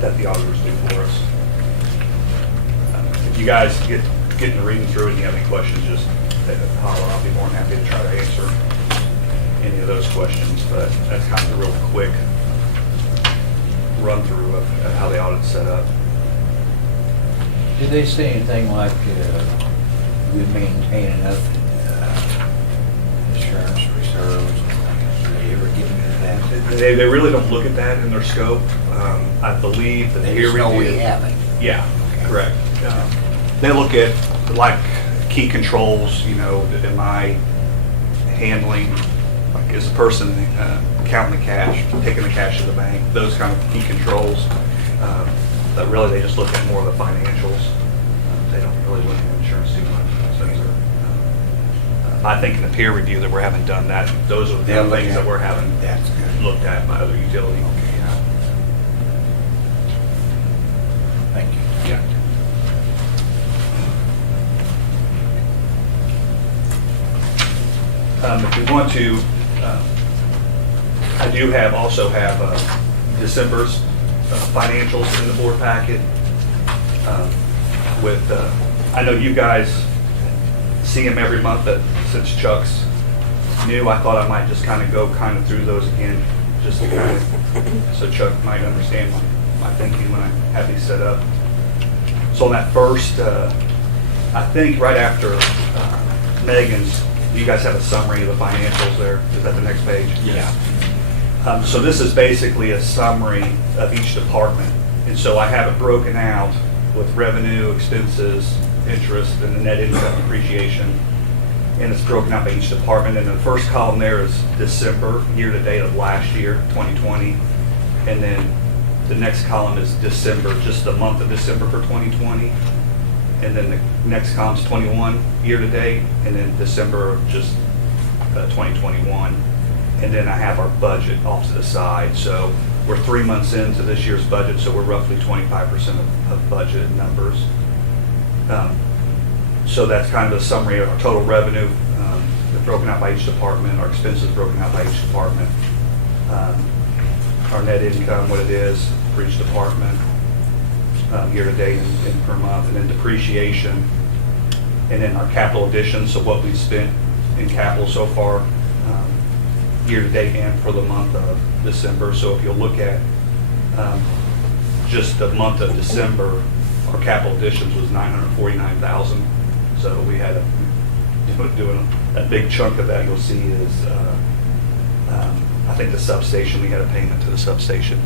that the auditors do for us. If you guys get getting to reading through it and you have any questions, just holler. I'll be more than happy to try to answer any of those questions. But that's kind of a real quick run through of how the audit's set up. Did they say anything like, we maintain enough insurance reserves? Did they ever get into that? They really don't look at that in their scope. I believe that They peer just know we review. have it. Yeah, correct. They look at like key controls, you know, am I handling, like is the person counting the cash, taking the cash to the bank, those kind of key controls. But really they just look at more of the financials. They don't really look at insurance too much. So these are, I think in the peer review that we're having done that, those are the They'll look things at- that we're having That's good. looked at by other utilities. Yeah. Thank you. Yeah. If you want to, I do also have December's financials in the board packet. I know you guys see them every month, but since Chuck's new, I thought I might just kind of go through those again, just to kind of, so Chuck might understand my thinking when I have these set up. So on that first, I think right after Megan's, you guys have a summary of the financials there. Is that the next page? Yeah. So this is basically a summary of each department. And so I have it broken out with revenue, expenses, interest, and the net income depreciation. And it's broken out by each department. And the first column there is December, year-to-date of last year, 2020. And then the next column is December, just the month of December for 2020. And then the next column's 21 year-to-date, and then December of just 2021. And then I have our budget off to the side. So we're 3 months into this year's budget, so we're roughly 25% of budget numbers. So that's kind of a summary of our total revenue, broken out by each department, our expenses broken out by each department, our net income, what it is for each department, year-to-date and per month, and then depreciation, and then our capital additions, so what we've spent in capital so far, year-to-date and for the month of December. So if you'll look at just the month of December, our capital additions was $949,000. So we had doing a big chunk of that. You'll see is I think the substation. We had a payment to the substation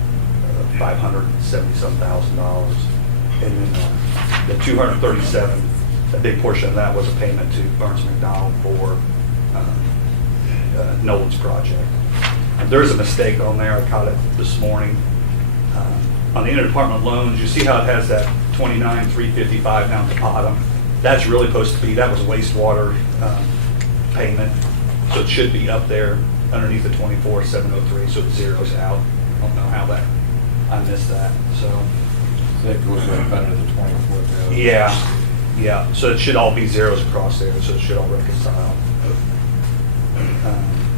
of $570,000, and then the 237. A big portion of that was a payment to Burns McDonald for Nolan's project. There's a mistake on there. I caught it this morning. On the interdepartment loans, you see how it has that 29,355 down at the bottom. That's really supposed to be, that was a wastewater payment. So it should be up there underneath the 24,703, so it zeroes out. I don't know how I missed that, so. That goes up under the 24,000. Yeah, so it should all be zeros across there, so it should all reconcile.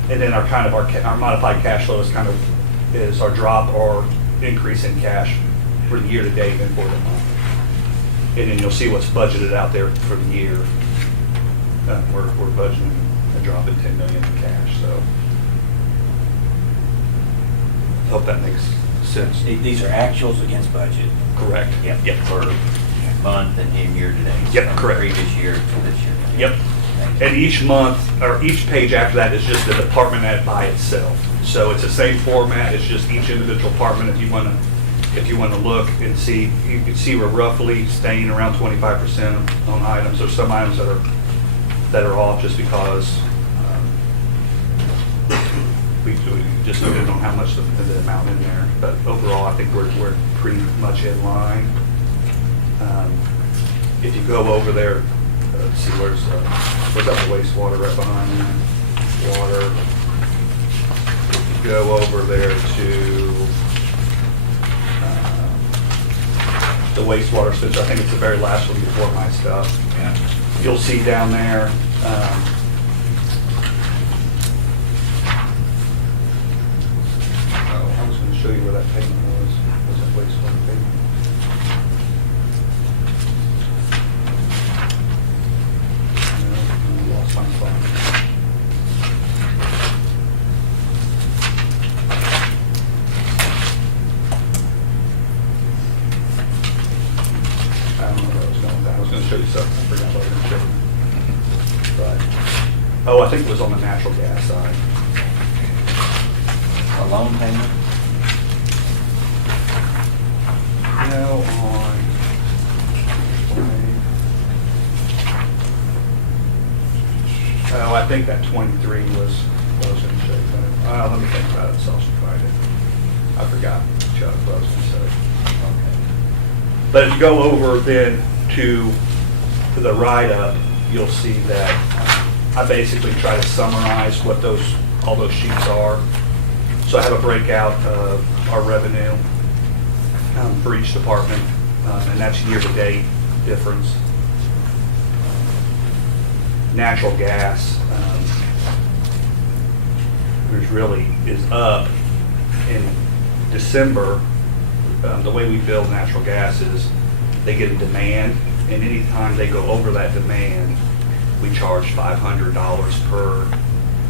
And then our modified cash flow is our drop or increase in cash for the year to date and for the month. And then you'll see what's budgeted out there for the year. We're budgeting a drop in $10 million in cash, so. Hope that makes sense. These are actuals against budget. Correct. Yep. For month and in year to date. Yep, from correct. Previous year to this year. Yep. And each month, or each page after that is just the department head by itself. So it's the same format, it's just each individual department. If you want to look and see, you can see we're roughly staying around 25% on items. There's some items that are off just because we just depend on how much the amount in there. But overall, I think we're pretty much in line. If you go over there, let's see, where's the wastewater right behind me? Water. If you go over there to the wastewater switch, I think it's the very last one before my stuff. Yeah. You'll see down there, I was going to show you where that payment was that wastewater payment? forgot what it was. But, oh, I think it was on the natural gas side. A loan payment? No, on. Oh, I think that 23 was in shape. Let me think about it, so I'll find it. I forgot Chuck was in shape. Okay. But if you go over then to the write-up, you'll see that I basically try to summarize what all those sheets are. So I have a breakout of our revenue for each department, and that's year-to-date difference. Natural gas, is up in December. The way we build natural gas is they get a demand, and anytime they go over that demand, we charge $500 per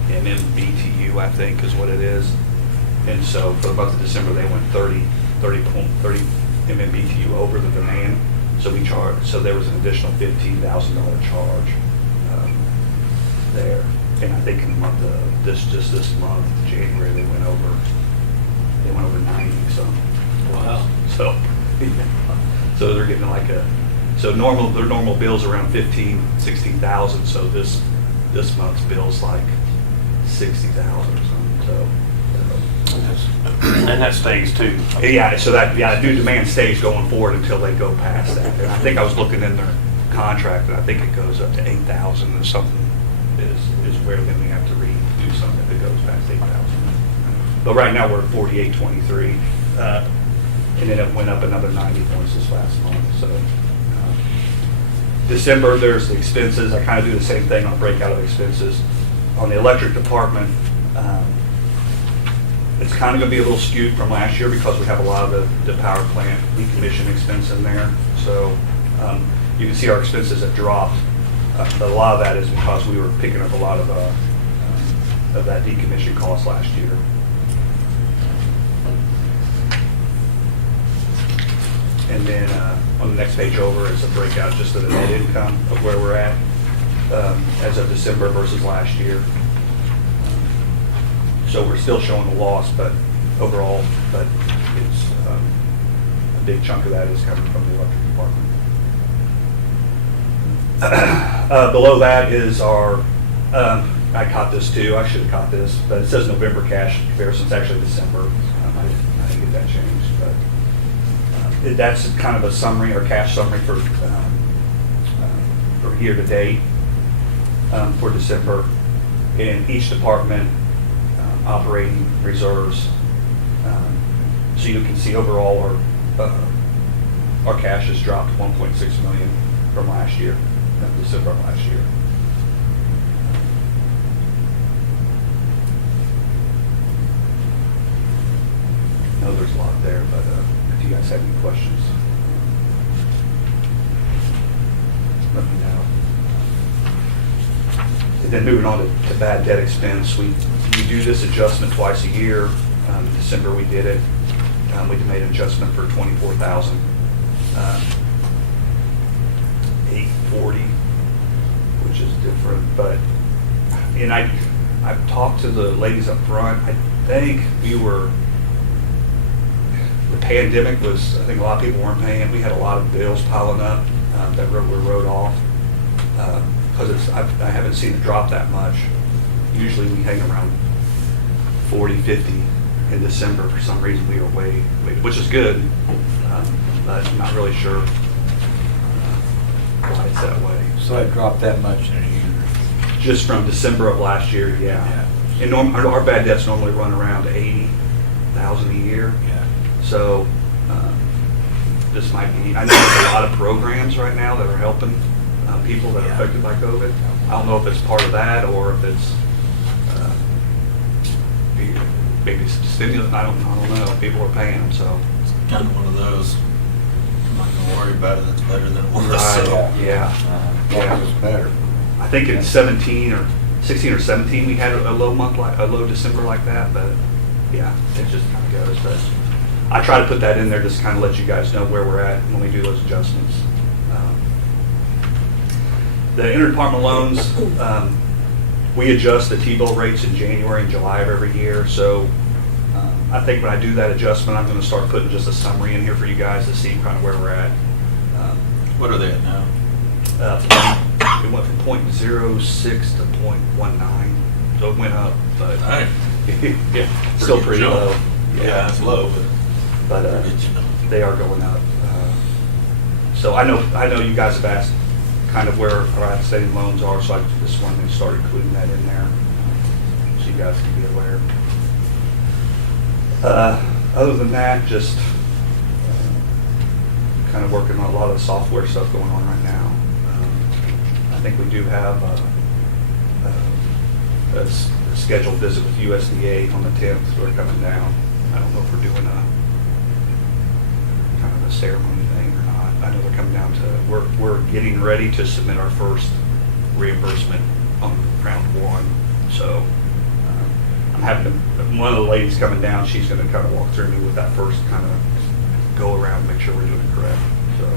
MMBTU, I think is what it is. And so for the month of December, they went 30 MMBTU over the demand. So there was an additional $15,000 charge there. And I think in the month of this month, January, they went over 90 something. Wow. So they're getting like their normal bill's around 16,000. So this month's bill's like 60,000 or something. So. And that stays too. Yeah, so the new demand stays going forward until they go past that. And I think I was looking in their contract, and I think it goes up to 8,000 or something is where then we have to redo something if it goes past 8,000. But right now we're at 48.23, and then it went up another 90 points this last month. So December, there's the expenses. I kind of do the same thing on a breakout of expenses. On the electric department, it's kind of going to be a little skewed from last year because we have a lot of the power plant decommission expense in there. So you can see our expenses have dropped. But a lot of that is because we were picking up a lot of that decommission cost last year. And then on the next page over is a breakout just of the net income of where we're at as of December versus last year. So we're still showing a loss, but overall, it's a big chunk of that is coming from the electric department. Below that is our, I caught this too, I should have caught this, but it says November cash comparison, it's actually December. I didn't get that changed, but that's kind of a summary or cash summary for year to date for December. In each department, operating reserves. So you can see overall our cash has dropped 1.6 million from last year, December of last year. I know there's a lot there, but if you guys have any questions, let me know. And then moving on to bad debt expense, we do this adjustment twice a year. In December we did it. We made an adjustment for $24,840, which is different. But and I've talked to the ladies up front. I think the pandemic was, I think a lot of people weren't paying. We had a lot of bills piling up that were wrote off because I haven't seen it drop that much. Usually we hang around 40, 50 in December. For some reason we were way, which is good, but I'm not really sure why it's that way. So it dropped that much in a year? Just from December of last year, yeah. And our bad debts normally run around 80,000 a year. Yeah. So this might be, I know there's a lot of programs right now that are helping people that are affected by COVID. I don't know if it's part of that or if it's maybe stimulant. I don't know. People are paying them, so. It's kind of one of those, I'm not gonna worry about it, it's better than it was. Yeah, it's better. I think in 16 or 17, we had a low month, a low December like that, but yeah, it just kind of goes. But I try to put that in there just kind of let you guys know where we're at when we do those adjustments. the interdepartment loans, we adjust the T-bill rates in January and July of every year. So I think when I do that adjustment, I'm going to start putting just a summary in here for you guys to see kind of where we're at. What are they at now? It went from .06 to .19, so it went up, but Dang. yeah, still pretty jump. low. Yeah, it's low, but But it's, you know. they are going up. So I know you guys have asked kind of where our outstanding loans are, so I just wanted to start including that in there, so you guys can be aware. Other than that, just kind of working on a lot of the software stuff going on right now. I think we do have a scheduled visit with USDA on the 10th, so they're coming down. I don't know if we're doing a kind of a ceremony thing or not. I know they're coming down to, we're getting ready to submit our first reimbursement on round one. So I'm having one of the ladies coming down, she's going to kind of walk through me with that first kind of go around, make sure we're doing it correct. So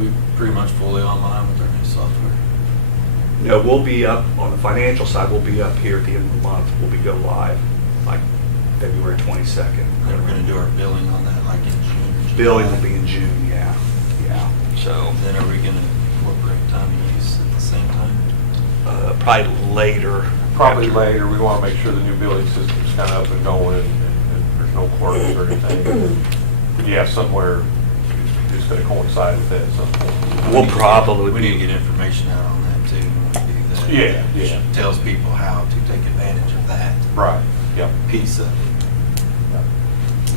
we pretty much fully online with our new software. No, we'll be up on the financial side. We'll be up here at the end of the month. We'll be go live like February 22nd. And we're gonna do our billing on that like in June. or July. Billing will be in June, yeah. So Then are we gonna incorporate time of use at the same time? probably later. Probably later, we want to make sure the new billing system's kind of up and going and there's no quirks or anything. Yeah, somewhere it's going to coincide with that at some point. We'll probably We need to get information out on that too. when we do that. Yeah. Tells people how to take advantage of that Right, yep. piece of it.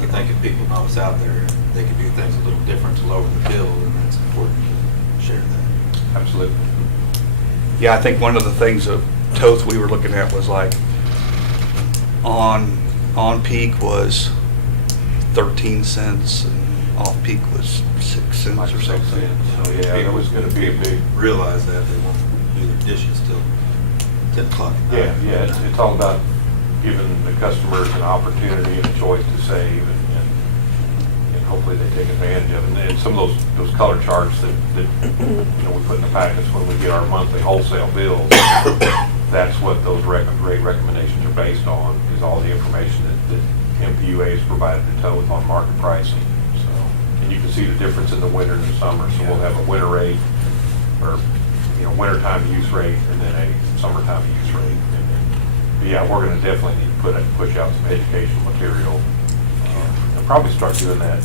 I think if people know it's out there, they can do things a little different to lower the bill, and that's important to share that. Absolutely. Yeah, I think one of the things of Toth we were looking at was like on peak was 13 cents and off peak was 6 cents Like or something. So, yeah, that was going to be a big, Realize that they won't do their dishes till 10 o'clock at night. yeah, it's all about giving the customers an opportunity and a choice to save and hopefully they take advantage of it. And some of those color charts that we put in the packets when we get our monthly wholesale bills, that's what those rate recommendations are based on, is all the information that MPUA has provided to Toth on market pricing. So, and you can see the difference in the winter and the summer. So we'll have a winter rate or wintertime use rate and then a summertime use rate. But yeah, we're going to definitely need to push out some educational material and probably start doing that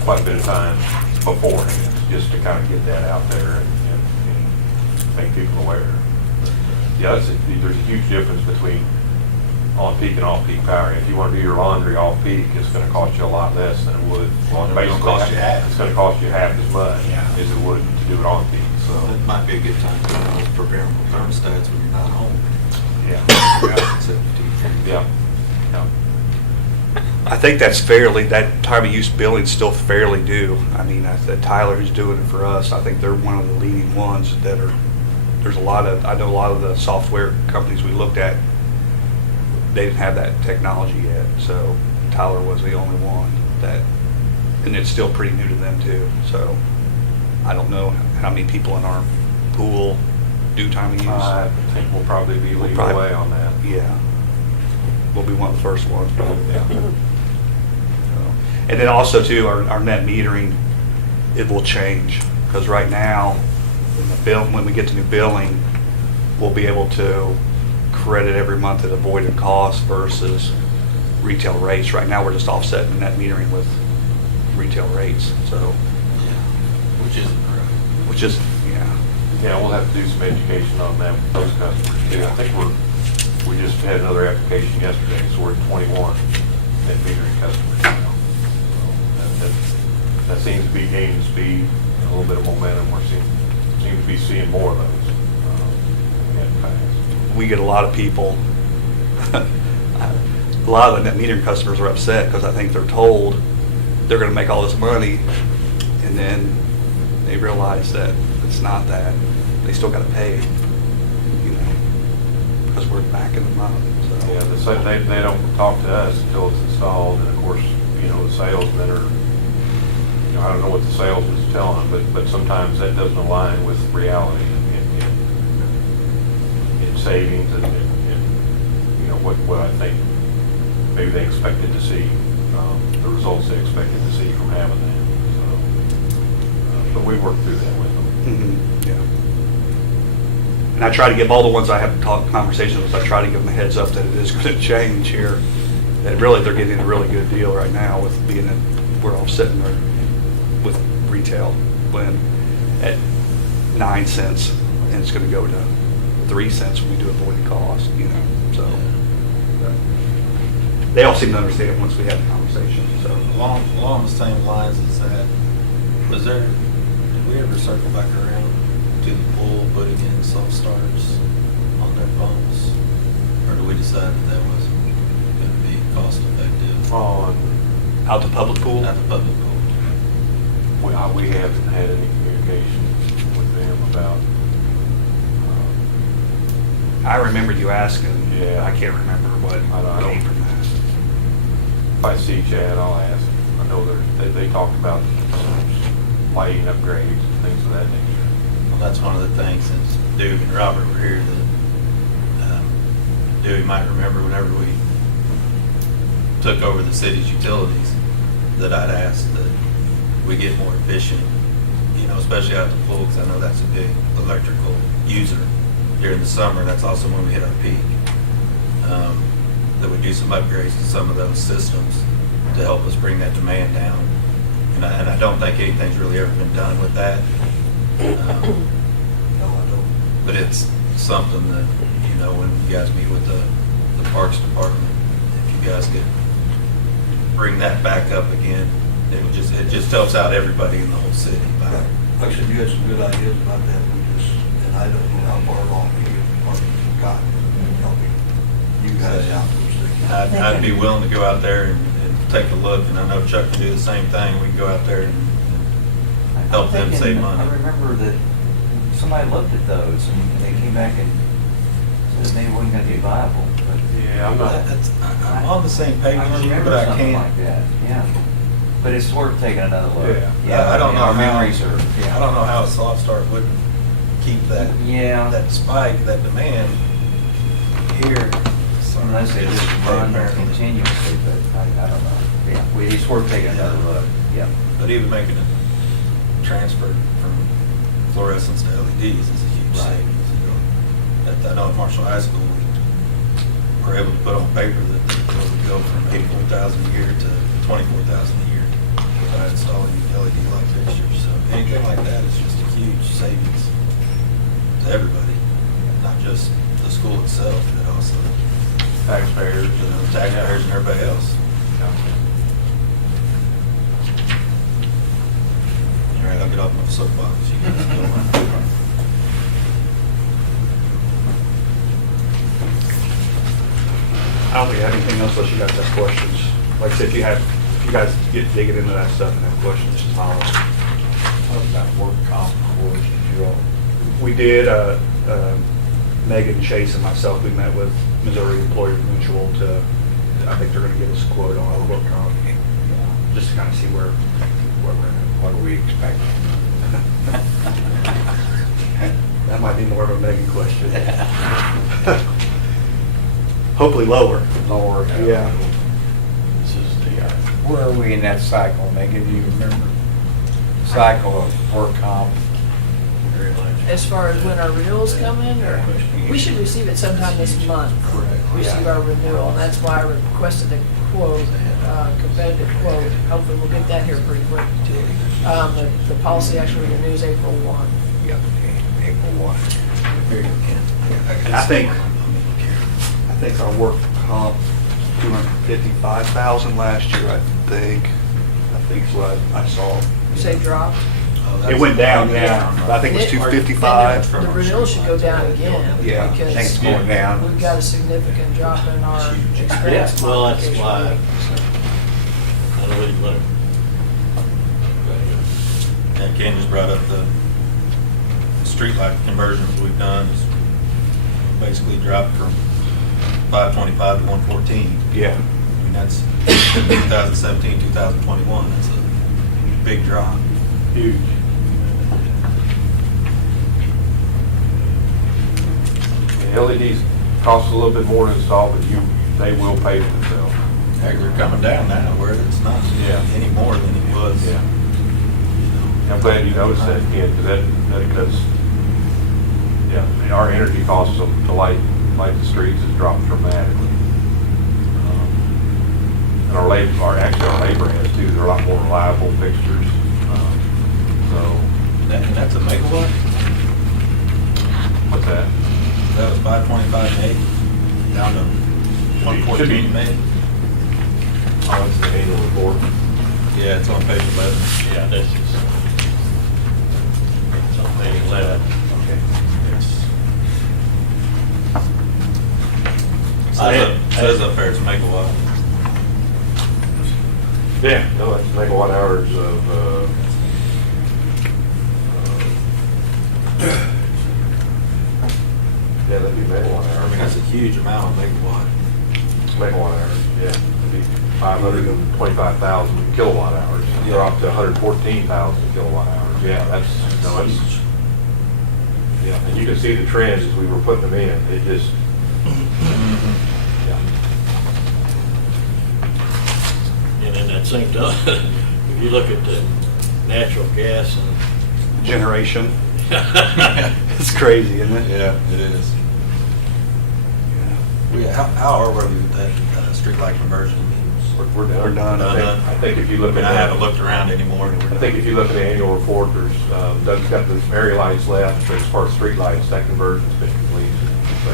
quite a bit of time beforehand, just to kind of get that out there and make people aware. But, yeah, there's a huge difference between on-peak and off-peak power. If you want to do your laundry off-peak, it's going to cost you a lot less than it would. Laundry don't cost you half. It's going to cost you half as much Yeah. as it would to do it on-peak. So, It might be a good time to do those programmable thermostats when you're not home. yeah, yeah. I think that's that time of use billing's still fairly due. I mean, Tyler who's doing it for us, I think they're one of the leading ones that are, I know a lot of the software companies we looked at, they didn't have that technology yet. So Tyler was the only one and it's still pretty new to them too. So I don't know how many people in our pool do time of use. I think we'll probably be leading the way on that. Yeah. We'll be one of the first ones. Yeah. And then also too, our net metering, it will change, because right now, when we get to new billing, we'll be able to credit every month at avoided cost versus retail rates. Right now, we're just offsetting net metering with retail rates, so. Yeah, which isn't right. Which is, yeah. Yeah, we'll have to do some education on that with those customers too. I think we just had another application yesterday, so we're at 21 net metering customers now. So that seems to be gaining speed, and a little bit of momentum. Seem to be seeing more of those in the past. We get a lot of people, a lot of the net metering customers are upset because I think they're told they're going to make all this money, and then they realize that it's not that. They still got to pay, because we're backing them up. So. Yeah, they don't talk to us until it's installed, and of course, the salesmen are you know, I don't know what the sales is telling, but sometimes that doesn't align with reality in savings and, you know, what I think maybe they expected to see, the results they expected to see from having that. So, but we worked through that with them. Yeah. And I try to give all the ones I have conversations with, I try to give them a heads up that it is going to change here. That really they're getting a really good deal right now with being we're all sitting there with retail when at 9 cents and it's going to go to 3 cents when we do avoided cost, you know. So they all seem to understand it once we have the conversation. So Along the same lines as that, did we ever circle back around to the pool putting in self-starts on their pumps? Or do we decide that wasn't going to be cost effective? out the public pool. At the public pool. We haven't had any communication with them about. I remember you asking. Yeah. I can't remember what I don't- came from that. If I see Chad, I'll ask. I know they talked about lighting upgrades and things of that nature. Well, that's one of the things, since Dewey and Robert were here, that Dewey might remember whenever we took over the city's utilities, that I'd asked that we get more efficient, you know, especially out the pool, because I know that's a big electrical user during the summer. That's also when we hit our peak. That we do some upgrades to some of those systems to help us bring that demand down. And I don't think anything's really ever been done with that. No, I don't. But it's something that, you know, when you guys meet with the Parks Department, if you guys could bring that back up again, it just helps out everybody in the whole city. Yeah. Like I said, you had some good ideas about that, and I don't know how far along any of the departments have gotten, helping you guys out. I'd be willing to go out there and take a look, and I know Chuck can do the same thing. We can go out there and help them save money. I remember that somebody looked at those and they came back and said maybe it wasn't gonna be viable, but. Yeah, I'm on the same page I as you, remember but I something can't. like that, yeah. But it's worth taking another look. Yeah. I don't know our how, memories are. I don't know how a soft start wouldn't keep that, Yeah. that spike, that demand here. Unless they just run there continuously, but I don't know. Yeah, it's worth taking another look, yeah. But even making a transfer from fluorescents to LEDs is a huge savings. You know, I know at Marshall High School, we were able to put on paper that it would go from 84,000 a year to 24,000 a year by installing LED light fixtures. So anything like that is just a huge savings to everybody, not just the school itself, but also taxpayers, taxpayers and everybody else. All right, I'll get off my soapbox. You guys go on. I don't think I have anything else unless you guys have questions. Like I said, if you guys get digging into that stuff and have questions, just holler. What about work comp boards that you all? We did, Megan, Chase, and myself, we met with Missouri Employers Mutual I think they're gonna give us a quote on our work comp, just to kind of see where we're at. What are we expecting? That might be more of a Megan question. Hopefully lower. Lower. Yeah. This is where are we in that cycle, Megan? Do you remember? Cycle of work comp? As far as when our renewals come in, or, we should receive it sometime this month. Receive our renewal, and that's why I requested a quote, competitive quote. Hopefully we'll get that here pretty quick. The policy actually renews April 1. Yep, April 1. And I think our work comp, 255,000 last year, I think is what I saw. You say dropped? It went down, yeah. I think it was 255. The renewal should go down again. Yeah, I think it's Because going down. we've got a significant drop in our expense. Yeah, well, that's modification why. rate. I don't really want to. And Ken just brought up the streetlight conversions we've done. It's basically dropped from 525 to 114. Yeah. I mean, that's 2017, 2021. That's a big drop. Huge. And LEDs cost a little bit more to install, but they will pay for themselves. Heck, they're coming down now where it's not any more than it was. Yeah. I'm glad you noticed that, Ken, because that's, yeah, our energy costs to light the streets has dropped dramatically. And our labor has too. They're a lot more reliable fixtures. And that's a megawatt? What's that? That was 525 meg, down to Should be. 114 meg. Oh, it's the annual report. Yeah, it's on page 11. Yeah, this is, it's on page 11. Okay. Says up there it's megawatt. Yeah, no, that's megawatt hours of, yeah, that'd be megawatt I hours. mean, that's a huge amount of megawatt. Megawatt hours, yeah. It'd be 525,000 kilowatt hours. They're up to 114,000 kilowatt hours. Yeah, that's, yeah, and you can see the trends as we were putting them in. It just, yeah. And in that same time, if you look at the natural gas and Generation. It's crazy, isn't it? Yeah, it is. How are we with that streetlight conversion? We're done. We're done. I think if you look I mean, at I haven't looked around anymore. I think if you look at the annual report, there's, Doug's got the area lights left, but as far as street lights, that conversion's been completed. So,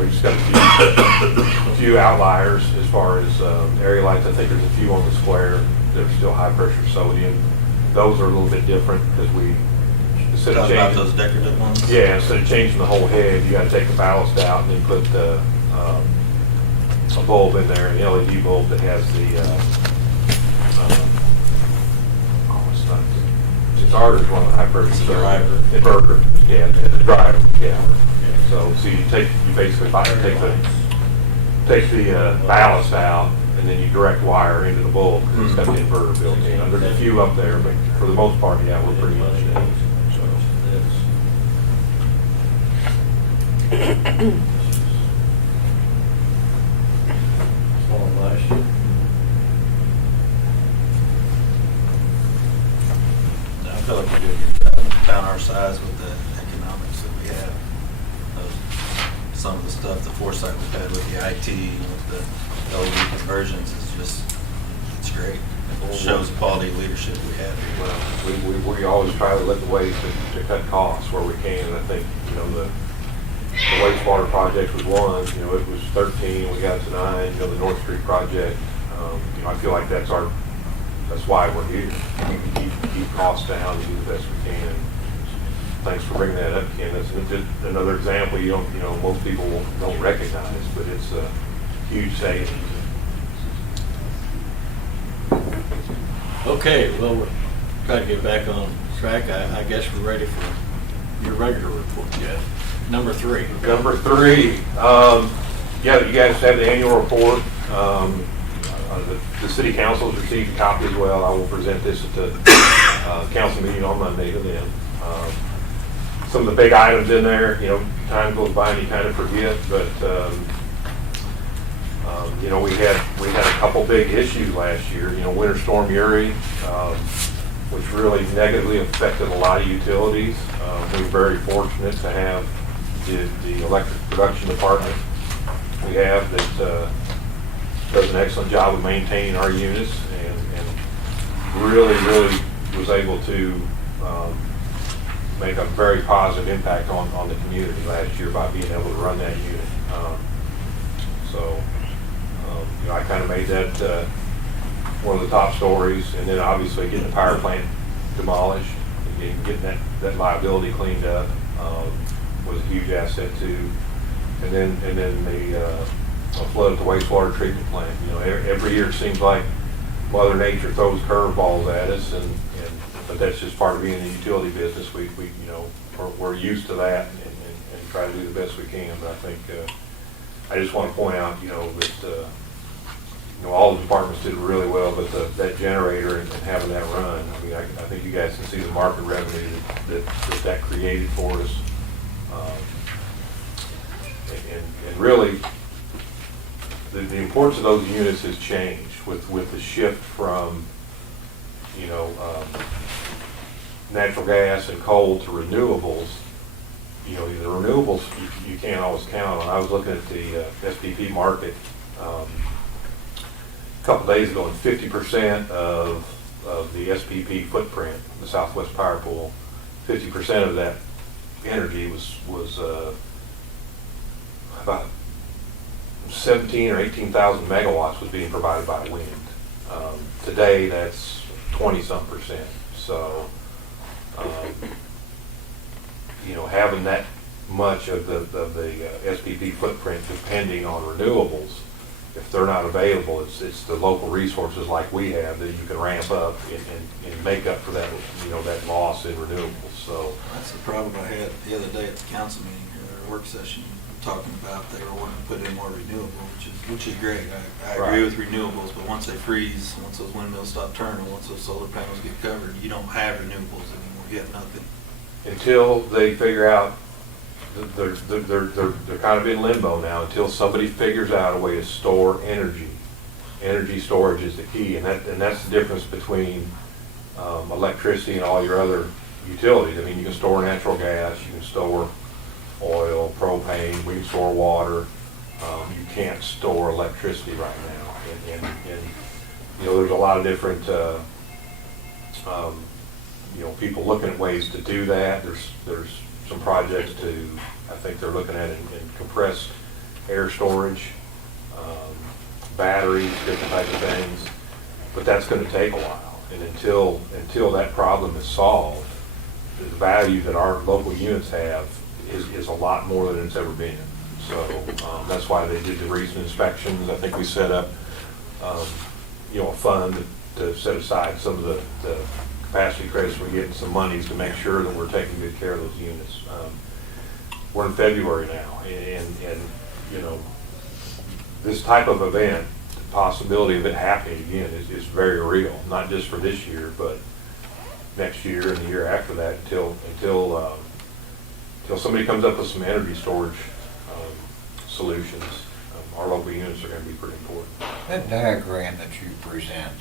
we just got a few outliers as far as, area lights. I think there's a few on the square that are still high pressure sodium. Those are a little bit different because instead of Talking about changing. those decorative ones? Yeah, instead of changing the whole head, you gotta take the ballast out and then put a bulb in there, an LED bulb that has the, it's ours, one of the high pressure. It's a driver. Inverter, yeah, the driver, yeah. So you basically take the ballast out and then you direct wire into the bulb because it's got the inverter built in. There's a few up there, but for the most part, yeah, we're pretty much there. last year. I feel like we're doing a good job. Town our size with the economics that we have. Some of the stuff, the foresight we've had with the IT and with the LED conversions is just, it's great. It shows the quality of leadership we have here. Well, we always try to look at ways to cut costs where we can. I think, the wastewater project was one, it was 13, we got to 9, the North Street project, I feel like that's why we're here. We can keep costs down and do the best we can. Thanks for bringing that up, Ken. That's just another example most people don't recognize, but it's a huge savings. Okay, well, we're trying to get back on track. I guess we're ready for your regular report, Jeff. Number 3. Number 3, yeah, you guys have the annual report. The city council's received a copy as well. I will present this at the council meeting on Monday to them. Some of the big items in there, time goes by and you kind of forget, but we had a couple big issues last year. Winter Storm Uri, which really negatively affected a lot of utilities. We were very fortunate to have the electric production department we have that does an excellent job of maintaining our units and really was able to make a very positive impact on the community last year by being able to run that unit. I kind of made that one of the top stories, and then obviously getting the power plant demolished and getting that liability cleaned up was a huge asset too. And then the flood at the wastewater treatment plant. Every year it seems like Mother Nature throws curveballs at us, but that's just part of being in the utility business. We're used to that and try to do the best we can. But I think I just want to point out, that all the departments did really well, but that generator and having that run, I mean, I think you guys can see the market revenue that created for us. And really, the importance of those units has changed with the shift from, natural gas and coal to renewables. The renewables you can't always count on. I was looking at the SPP market a couple days ago, and 50% of the SPP footprint, the Southwest Power Pool, 50% of that energy was about 17 or 18,000 megawatts was being provided by wind. Today, that's 20-some%. So, having that much of the SPP footprint depending on renewables, if they're not available, it's the local resources like we have that you can ramp up and make up for that, that loss in renewables. So That's the problem I had the other day at the council meeting, or work session, talking about they were wanting to put in more renewable, which is great. I agree with renewables, but once they freeze, once those windmills stop turning, once those solar panels get covered, you don't have renewables anymore. You have nothing. until they figure out, they're kind of in limbo now, until somebody figures out a way to store energy. Energy storage is the key, and that's the difference between electricity and all your other utilities. I mean, you can store natural gas, you can store oil, propane, we can store water. You can't store electricity right now, and there's a lot of different people looking at ways to do that. There's some projects I think they're looking at in compressed air storage, batteries, different types of things, but that's going to take a while. And until that problem is solved, the value that our local units have is a lot more than it's ever been. So that's why they did the recent inspections. I think we set up a fund to set aside some of the capacity credits we get, and some monies to make sure that we're taking good care of those units. We're in February now, and this type of event, the possibility of it happening again is very real, not just for this year, but next year and the year after that, until somebody comes up with some energy storage solutions. Our local units are going to be pretty important. That diagram that you present,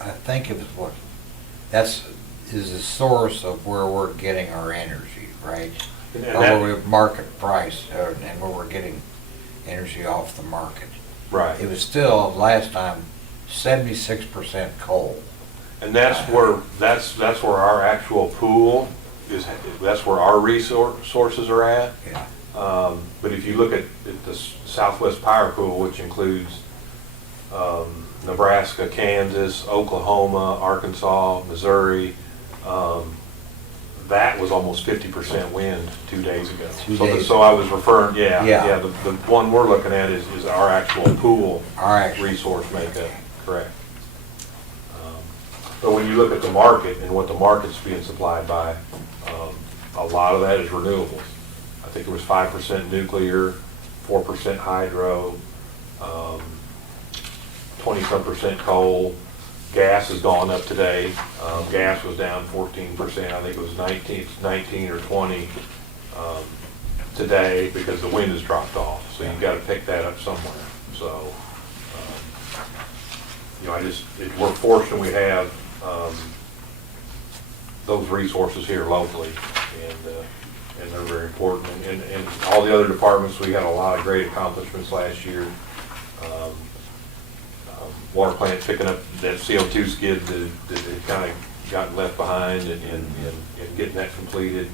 I think it was is the source of where we're getting our energy, right? And Or where we market price, and where we're getting energy off the market. Right. It was still, last time, 76% coal. And that's where our actual pool is. That's where our resources are at. Yeah. But if you look at the Southwest Power Pool, which includes Nebraska, Kansas, Oklahoma, Arkansas, Missouri, that was almost 50% wind 2 days ago. So I was referring, the one we're looking at is our actual pool resource makeup, correct. But when you look at the market and what the market's being supplied by, a lot of that is renewables. I think it was 5% nuclear, 4% hydro, 20-some% coal. Gas has gone up today. Gas was down 14%. I think it was 19 or 20 today because the wind has dropped off. So you've got to pick that up somewhere. So, we're fortunate we have those resources here locally, and they're very important. And all the other departments, we had a lot of great accomplishments last year. Water plant picking up that CO2 skid that had kind of gotten left behind and getting that completed.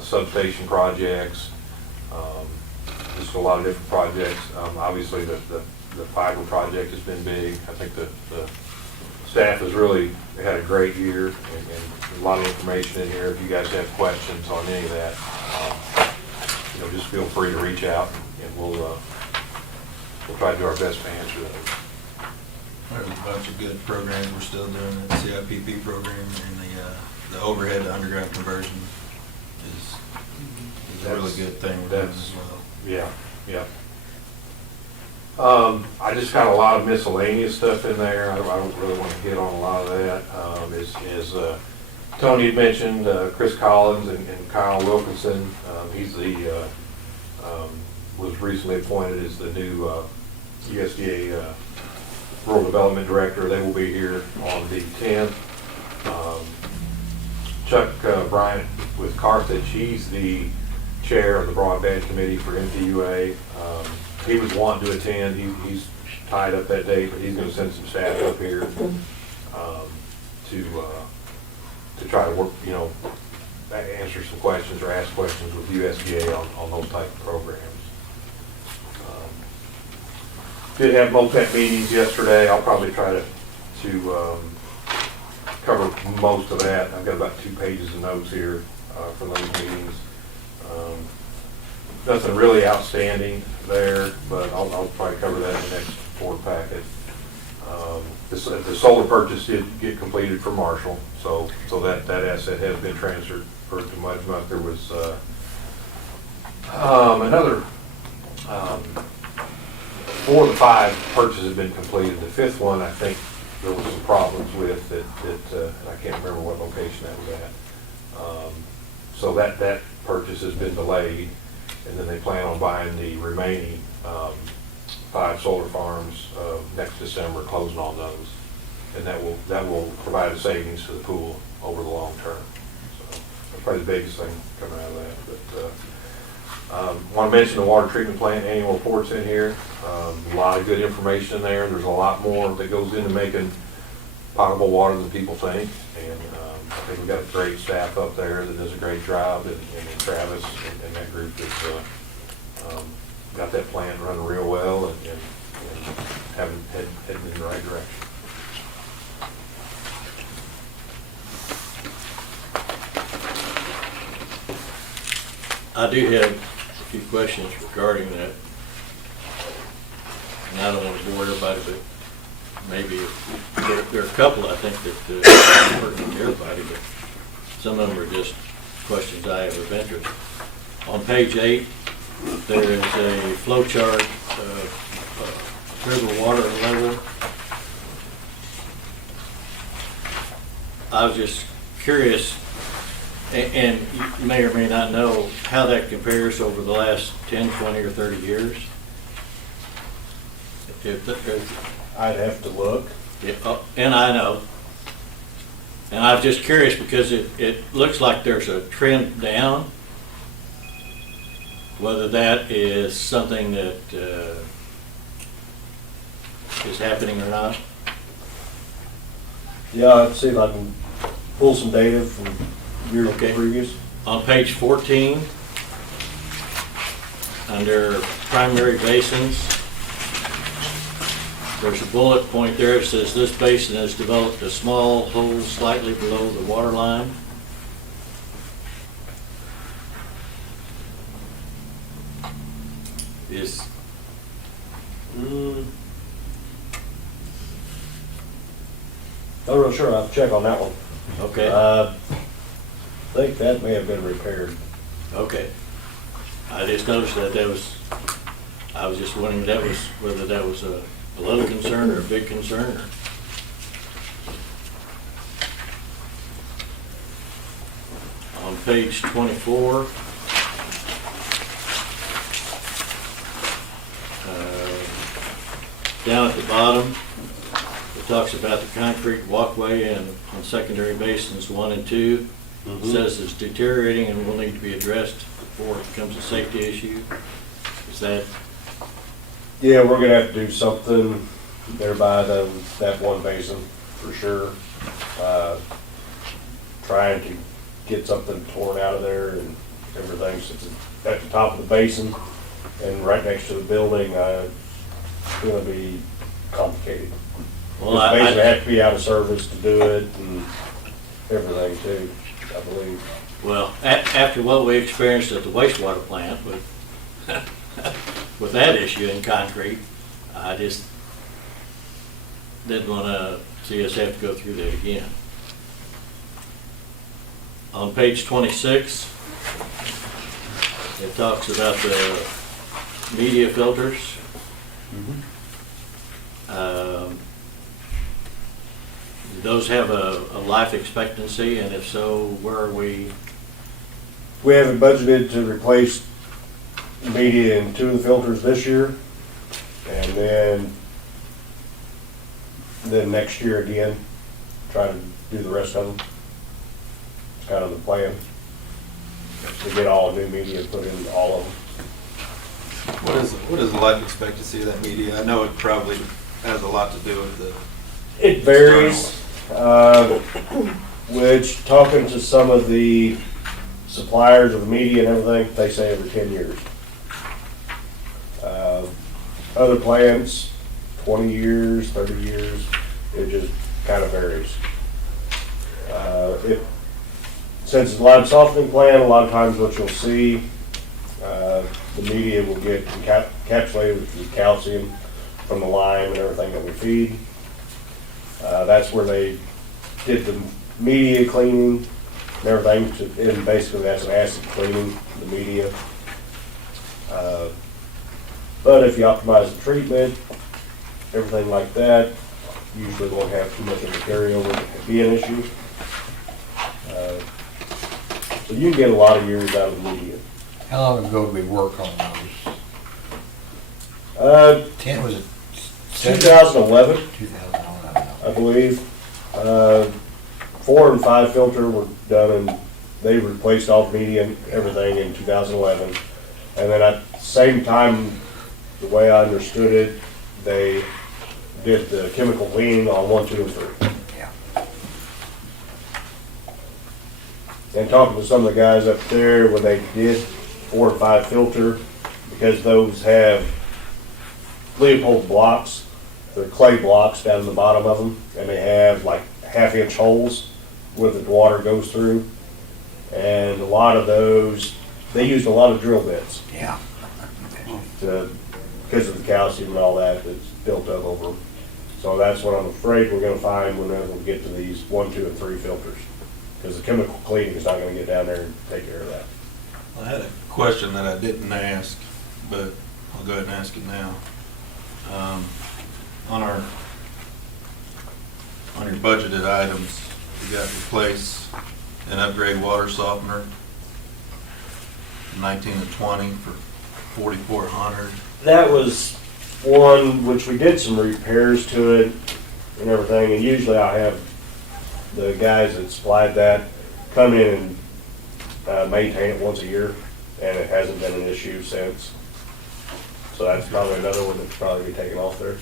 Substation projects, just a lot of different projects. Obviously, the fiber project has been big. I think the staff has really had a great year, and a lot of information in here. If you guys have questions on any of that, just feel free to reach out, and we'll try to do our best to answer those. There's a bunch of good programs we're still doing. The CIPP program and the overhead to underground conversion is a really good thing we're doing as well. Yeah. I just got a lot of miscellaneous stuff in there. I don't really want to hit on a lot of that. As Tony had mentioned, Chris Collins and Kyle Wilkinson, he's was recently appointed as the new USDA Rural Development Director. They will be here on the 10th. Chuck Bryant with Carthage, he's the chair of the Broadband Committee for MPUA. He was wanting to attend. He's tied up that day, but he's going to send some staff up here to try to work, answer some questions or ask questions with USDA on those type of programs. Did have MOPEC meetings yesterday. I'll probably try to cover most of that. I've got about 2 pages of notes here for those meetings. Nothing really outstanding there, but I'll probably cover that in the next board packet. The solar purchase did get completed for Marshall, so that asset has been transferred to Mudmuck. There was another 4 of the 5 purchases have been completed. The 5th one, I think there was some problems with that I can't remember what location that was at. So that purchase has been delayed, and then they plan on buying the remaining 5 solar farms next December, closing on those, and that will provide a savings to the pool over the long term. So that's probably the biggest thing coming out of that. But want to mention the water treatment plant annual reports in here. A lot of good information in there. There's a lot more that goes into making potable water than people think, and I think we've got a great staff up there that does a great job, and Travis and that group has got that plant running real well and heading in the right direction. I do have a few questions regarding that. And I don't want to bore everybody, but maybe there are a couple I think that are important to everybody, but some of them are just questions I have of interest. On page 8, there is a flow chart of river water level. I was just curious, and you may or may not know how that compares over the last 10, 20, or 30 years. I'd have to look. And I know. And I was just curious because it looks like there's a trend down. Whether that is something that is happening or not. Yeah, I'd see if I can pull some data from years previous. On page 14, under primary basins, there's a bullet point there. It says this basin has developed a small hole slightly below the water line. Is Not real sure. I'll have to check on that one. okay. I think that may have been repaired. Okay. I just noticed that I was just wondering whether that was a little concern or a big concern. On page 24, down at the bottom, it talks about the concrete walkway and on secondary basins 1 and 2. It says it's deteriorating and will need to be addressed before it becomes a safety issue. Is that, Yeah, we're gonna have to do something there by that one basin for sure. Trying to get something torn out of there and everything, since it's at the top of the basin and right next to the building. It's gonna be complicated. well, This basin has to be out of service to do it and everything too, I believe. well, after what we experienced at the wastewater plant with, with that issue in concrete, I just didn't want to see us have to go through that again. On page 26, it talks about the media filters. Do those have a life expectancy, and if so, where are we? We have it budgeted to replace media in 2 of the filters this year, and then next year again, try to do the rest of them. It's kind of the plan, to get all new media put in all of them. What is the life expectancy of that media? I know it probably has a lot to do with the. It varies, which, talking to some of the suppliers of the media and everything, they say every 10 years. Other plants, 20 years, 30 years, it just kind of varies. Since it's a lime softening plant, a lot of times what you'll see, the media will get encapsulated with calcium from the lime and everything that we feed. That's where they did the media cleaning and everything, and basically that's an acid cleaning the media. But if you optimize the treatment, everything like that, usually won't have too much of a carryover to be an issue. So you can get a lot of years out of the media. How long ago did we work on those? 10 was it? 2011, 2011. I believe. 4 and 5 filter were done, and they replaced all the media and everything in 2011. And then at the same time, the way I understood it, they did the chemical cleaning on 1, 2, and 3. Yeah. And talking to some of the guys up there, when they did 4 and 5 filter, because those have Leopold blocks, they're clay blocks down in the bottom of them, and they have like 1/2-inch holes where the water goes through. And a lot of those, they used a lot of drill bits Yeah. because of the calcium and all that that's built up over them. So that's what I'm afraid we're gonna find whenever we get to these 1, 2, and 3 filters. Because the chemical cleaning is not gonna get down there and take care of that. I had a question that I didn't ask, but I'll go ahead and ask it now. On your budgeted items, you got replace and upgrade water softener, 19 and 20 for 4,400. That was one which we did some repairs to it and everything, and usually I have the guys that supplied that come in and maintain it once a year, and it hasn't been an issue since. So that's probably another one that should probably be taken off there.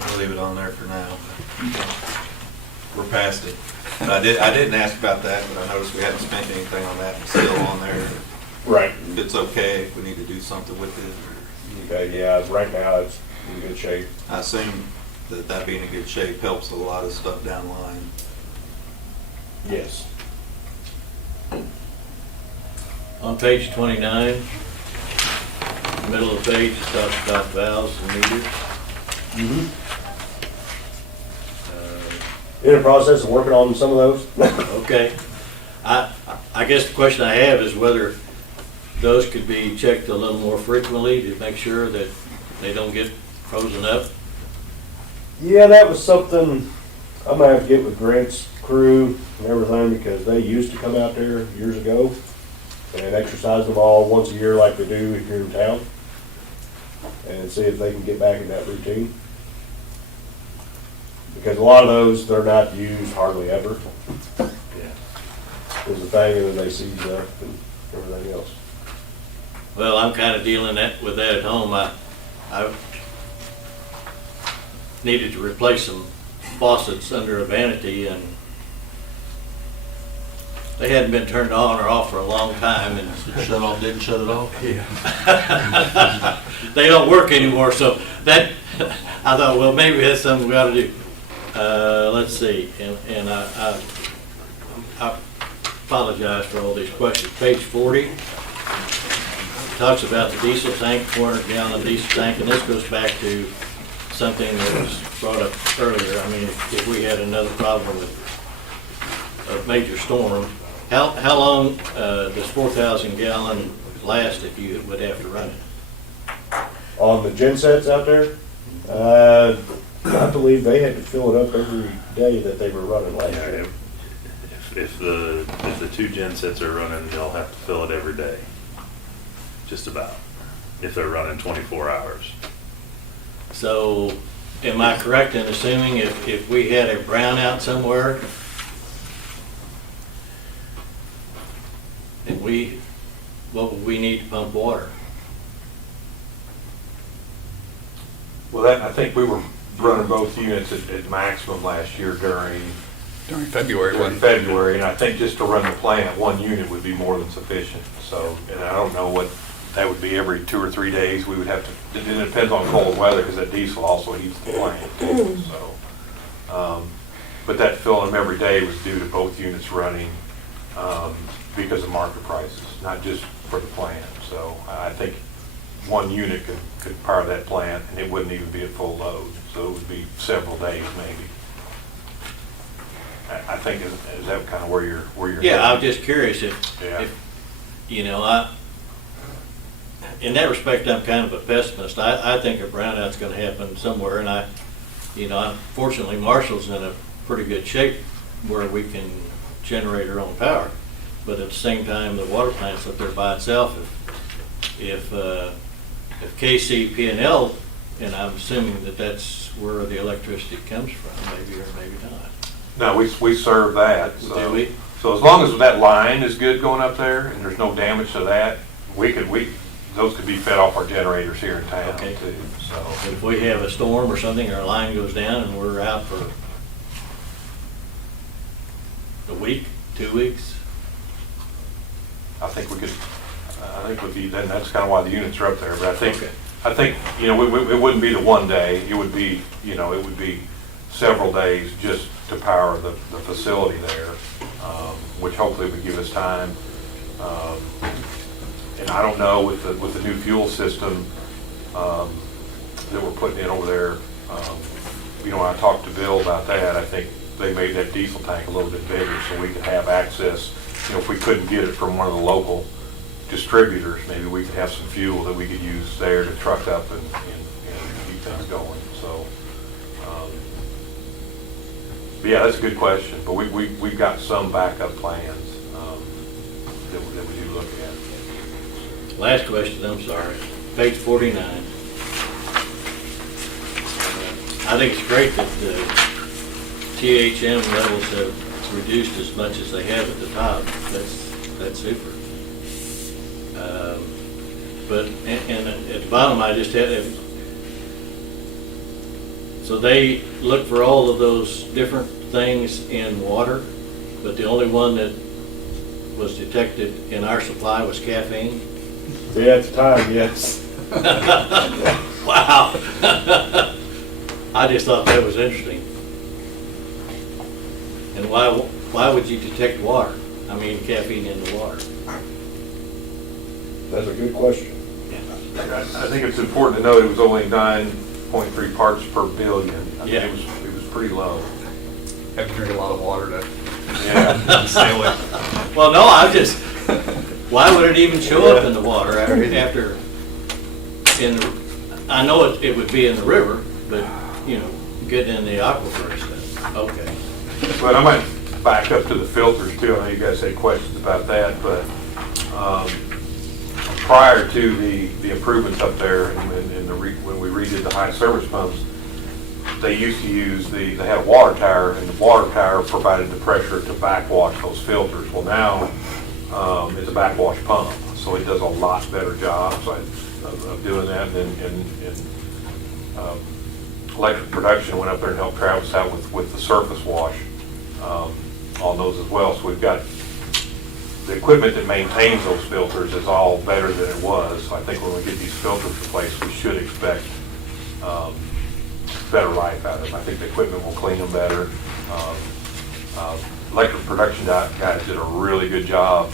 I'll leave it on there for now. We're past it. But I didn't ask about that, but I noticed we hadn't spent anything on that. It's still on there. Right. If it's okay, if we need to do something with it. Okay, yeah, right now it's in good shape. I assume that being in good shape helps a lot of stuff down the line. Yes. On page 29, middle of the page, it talks about valves and meters. In the process of working on some of those. Okay. I guess the question I have is whether those could be checked a little more frequently to make sure that they don't get frozen up. Yeah, that was something I'm gonna have to get with Grant's crew and everything, because they used to come out there years ago and exercise them all once a year like they do here in town, and see if they can get back in that routine. Because a lot of those, they're not used hardly ever. Is the thing, and then they seize up and everything else. Well, I'm kind of dealing with that at home. I needed to replace some faucets under a vanity, and they hadn't been turned on or off for a long time, and Didn't shut it off? yeah. They don't work anymore, so that, I thought, well, maybe that's something we ought to do. Let's see, and I apologize for all these questions. Page 40 talks about the diesel tank, 400-gallon diesel tank, and this goes back to something that was brought up earlier. I mean, if we had another problem with a major storm, how long does 4,000-gallon last if you would have to run it? On the gen sets out there, I believe they had to fill it up every day that they were running last Yeah, year. if the two gen sets are running, they'll have to fill it every day. Just about, if they're running 24 hours. So, am I correct in assuming if we had a brownout somewhere, and what would we need to pump water? Well, that, I think we were running both units at maximum last year during February. February, and I think just to run the plant, one unit would be more than sufficient. So, and I don't know what, that would be every 2 or 3 days, we would have to, it depends on cold weather, because that diesel also heats the plant too, so. But that filling them every day was due to both units running, because of market prices, not just for the plant. So I think one unit could power that plant, and it wouldn't even be at full load, so it would be several days maybe. I think, is that kind of where you're Yeah, I'm headed? just curious Yeah. if, you know, in that respect, I'm kind of a pessimist. I think a brownout's gonna happen somewhere, and fortunately, Marshall's in a pretty good shape where we can generate our own power. But at the same time, the water plant's up there by itself. If KCP&L, and I'm assuming that that's where the electricity comes from, maybe or maybe not. No, we serve that. So. Do we? So as long as that line is good going up there, and there's no damage to that, those could be fed off our generators here in town Okay. too, so. But if we have a storm or something, our line goes down and we're out for a week, 2 weeks, I think with then that's kind of why the units are up there, but Okay. I think, it wouldn't be the one day, it would be, it would be several days just to power the facility there, which hopefully would give us time. And I don't know with the new fuel system that we're putting in over there, when I talked to Bill about that, I think they made that diesel tank a little bit bigger so we could have access. If we couldn't get it from one of the local distributors, maybe we could have some fuel that we could use there to truck up and keep things going. So, but yeah, that's a good question. But we've got some backup plans that we do look at. Last question, I'm sorry. Page 49. I think it's great that the THM levels have reduced as much as they have at the top. That's super. But and at the bottom, I just had it. So they look for all of those different things in water, but the only one that was detected in our supply was caffeine. Yeah, at the time, yes. Wow. I just thought that was interesting. And why would you detect water? I mean, caffeine in the water. That's a good question. I think it's important to note it was only 9.3 parts per billion. I mean, Yeah. it was pretty low. Have to drink a lot of water to Yeah. stay away. Well, no, why would it even show up in the water after I know it would be in the river, but, getting in the aquifer and stuff. Okay. But I might back up to the filters too. I know you guys had questions about that, but prior to the improvements up there and when we redid the high service pumps, they used to use they had a water tower, and the water tower provided the pressure to backwash those filters. Well, now it's a backwash pump, so it does a lot better job of doing that. And electric production went up there and helped Travis out with the surface wash on those as well. So we've got the equipment that maintains those filters is all better than it was. So I think when we get these filters replaced, we should expect better life out of them. I think the equipment will clean them better. Electric production guys did a really good job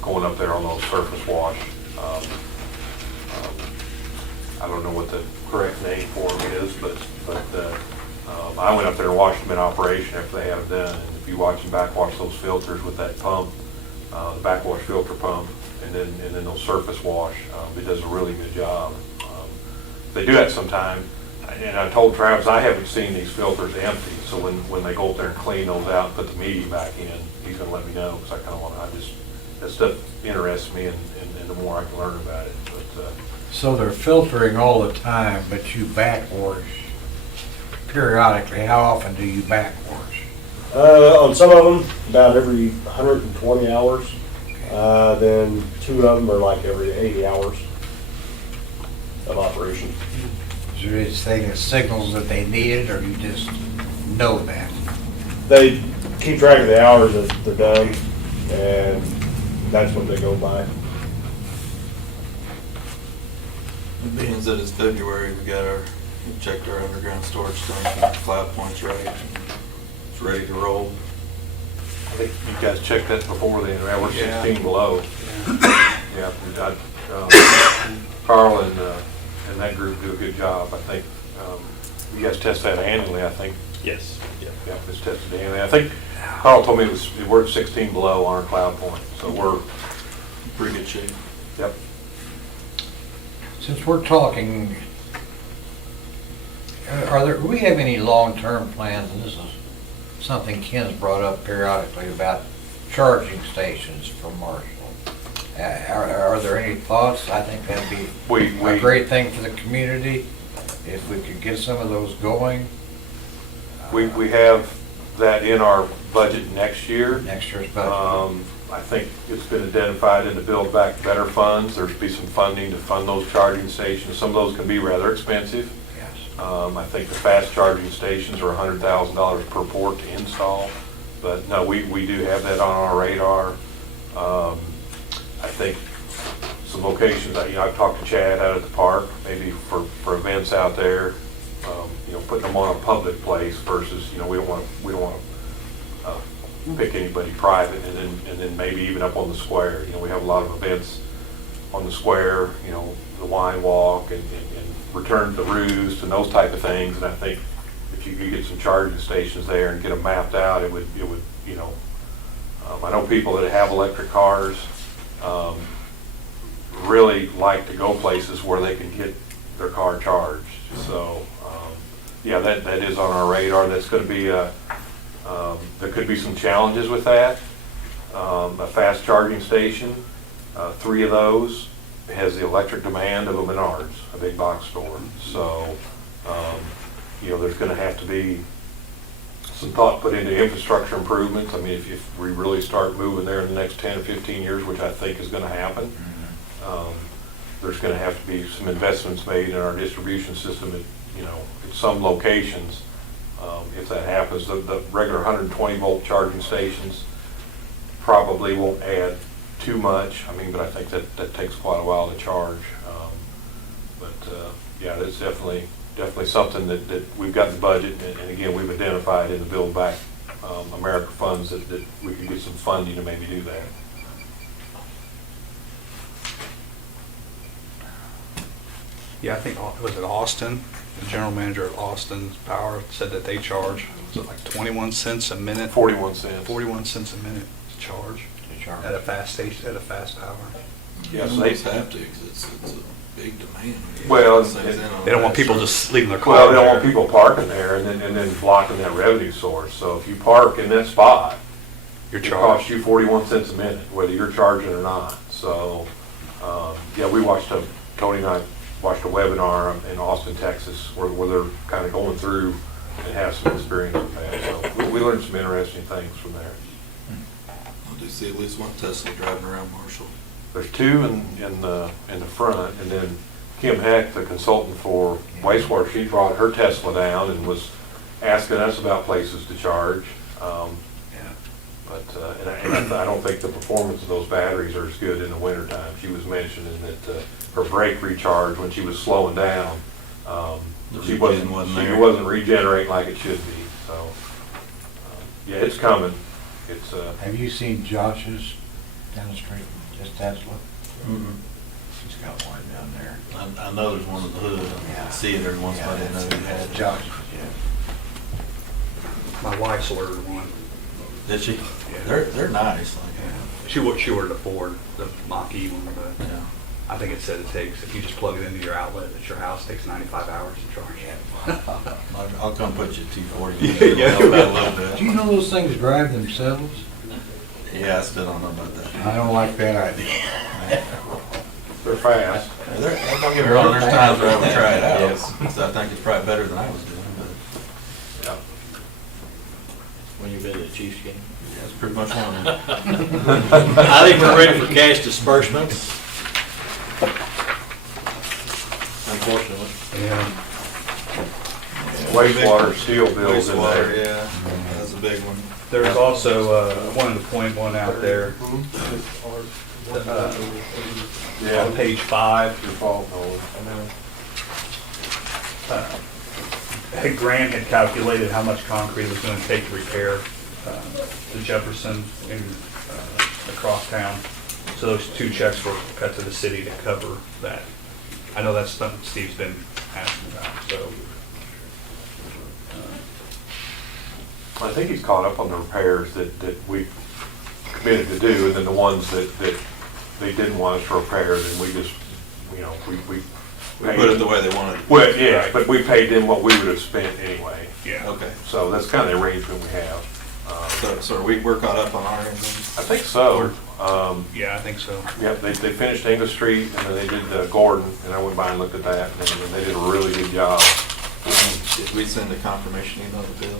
going up there on those surface wash. I don't know what the correct name for them is, but I went up there and washed them in operation after they had them done. And if you watch them backwash those filters with that pump, the backwash filter pump, and then they'll surface wash, it does a really good job. They do that sometime. and I told Travis, I haven't seen these filters empty, so when they go up there and clean those out and put the medium back in, he's gonna let me know, because I kinda wanna, that stuff interests me, and the more I can learn about it, but, So they're filtering all the time, but you backwash periodically. How often do you backwash? On some of them, about every 120 hours. Then 2 of them are like every 80 hours of operation. Is there anything that signals that they need it, or you just know that? They keep track of the hours that they're done, and that's what they go by. Being that it's February, we checked our underground storage tank, 5 points right. It's ready to roll. I think you guys checked that before then, right? We're Yeah. 16 below. Yeah, Carl and that group do a good job, I think. You guys test that annually, I think. Yes. Yeah, it's tested annually. I think Carl told me we're at 16 below on our cloud point, so we're, Pretty good shape. yep. Since we're talking, do we have any long-term plans, and this is something Ken's brought up periodically about charging stations for Marshall? Are there any thoughts? I think that'd be a great thing for the community if we could get some of those going. We have that in our budget next year. Next year's budget. I think it's been identified in the Build Back Better funds. There's be some funding to fund those charging stations. Some of those can be rather expensive. Yes. I think the fast charging stations are $100,000 per port to install. But no, we do have that on our radar. I think some locations, I've talked to Chad out at the park, maybe for events out there, putting them on a public place versus, we don't want to pick anybody private, and then maybe even up on the square. We have a lot of events on the square, the wine walk and return to the roost and those type of things. And I think if you could get some charging stations there and get them mapped out, it would, I know people that have electric cars really like to go places where they can get their car charged. So, yeah, that is on our radar. That's going to be there could be some challenges with that. A fast charging station, 3 of those has the electric demand of a Menards, a big box store. So, there's going to have to be some thought put into infrastructure improvements. I mean, if we really start moving there in the next 10 or 15 years, which I think is going to happen, there's going to have to be some investments made in our distribution system at some locations. If that happens, the regular 120 volt charging stations probably won't add too much. But I think that takes quite a while to charge. Yeah, that's definitely something that we've got in the budget, and again, we've identified in the Build Back America funds that we could get some funding to maybe do that. Yeah, I think, was it Austin? The general manager at Austin Power said that they charge, was it like 21 cents a minute? 41 cents. 41 cents a minute to charge at a fast station, at a fast power. Yes, They they almost have to, because it's a big demand. Well, They don't want people just leaving their car Well, they don't there. want people parking there and then blocking that revenue source. So if you park in that spot, You're it costs charged. you 41 cents a minute, whether you're charging or not. So, yeah, Tony and I watched a webinar in Austin, Texas, where they're kind of going through and have some experience with that. So we learned some interesting things from there. I do see at least one Tesla driving around Marshall. There's 2 in the front, and then Kim Heck, the consultant for wastewater, she brought her Tesla down and was asking us about places to charge. But I don't think the performance of those batteries are as good in the wintertime. She was mentioning that her brake recharge, when she was slowing down, she wasn't regenerating like it should be. So, yeah, it's coming. Have you seen Josh's down the street, just Tesla? Mm-hmm. He's got one down there. I know there's one in the hood. I see it every once in a while. I didn't know he had it. Josh's, yeah. My wife's ordered one. Did she? Yeah. They're nice. Like, She ordered a Ford, the Mach-E one, but yeah. I think it said it takes, if you just plug it into your outlet at your house, it takes 95 hours to charge. I'll come put you 240. Yeah. Help out a little bit. Do you know those things drive themselves? Yeah, I still don't know about that. I don't like that idea. They're fast. Don't get me wrong, there's times where I would try it out. So I think it's probably better than I was doing, but When you've been to the Chiefs game. that's pretty much one. I think we're ready for cash disbursements. Unfortunately. Yeah. Wastewater seal bills in Wastewater, there. yeah, that's a big one. There's also, I wanted to point one out there. On page 5. Your fault, Nolan. Grant had calculated how much concrete it was going to take to repair the Jefferson and across town. So those 2 checks were cut to the city to cover that. I know that's something Steve's been asking about, so. I think he's caught up on the repairs that we committed to do, and then the ones that they didn't want us to repair, then we just, we We paid. put it the way they wanted it. Well, yeah, but we paid them what we would have spent anyway. Yeah. Okay, So that's kind of the arrangement we have. so we're caught up on our end then? I think so. Yeah, I think so. Yep, they finished English Street, and then they did Gordon, and I went by and looked at that, and then they did a really good job. Did we send a confirmation email to Bill?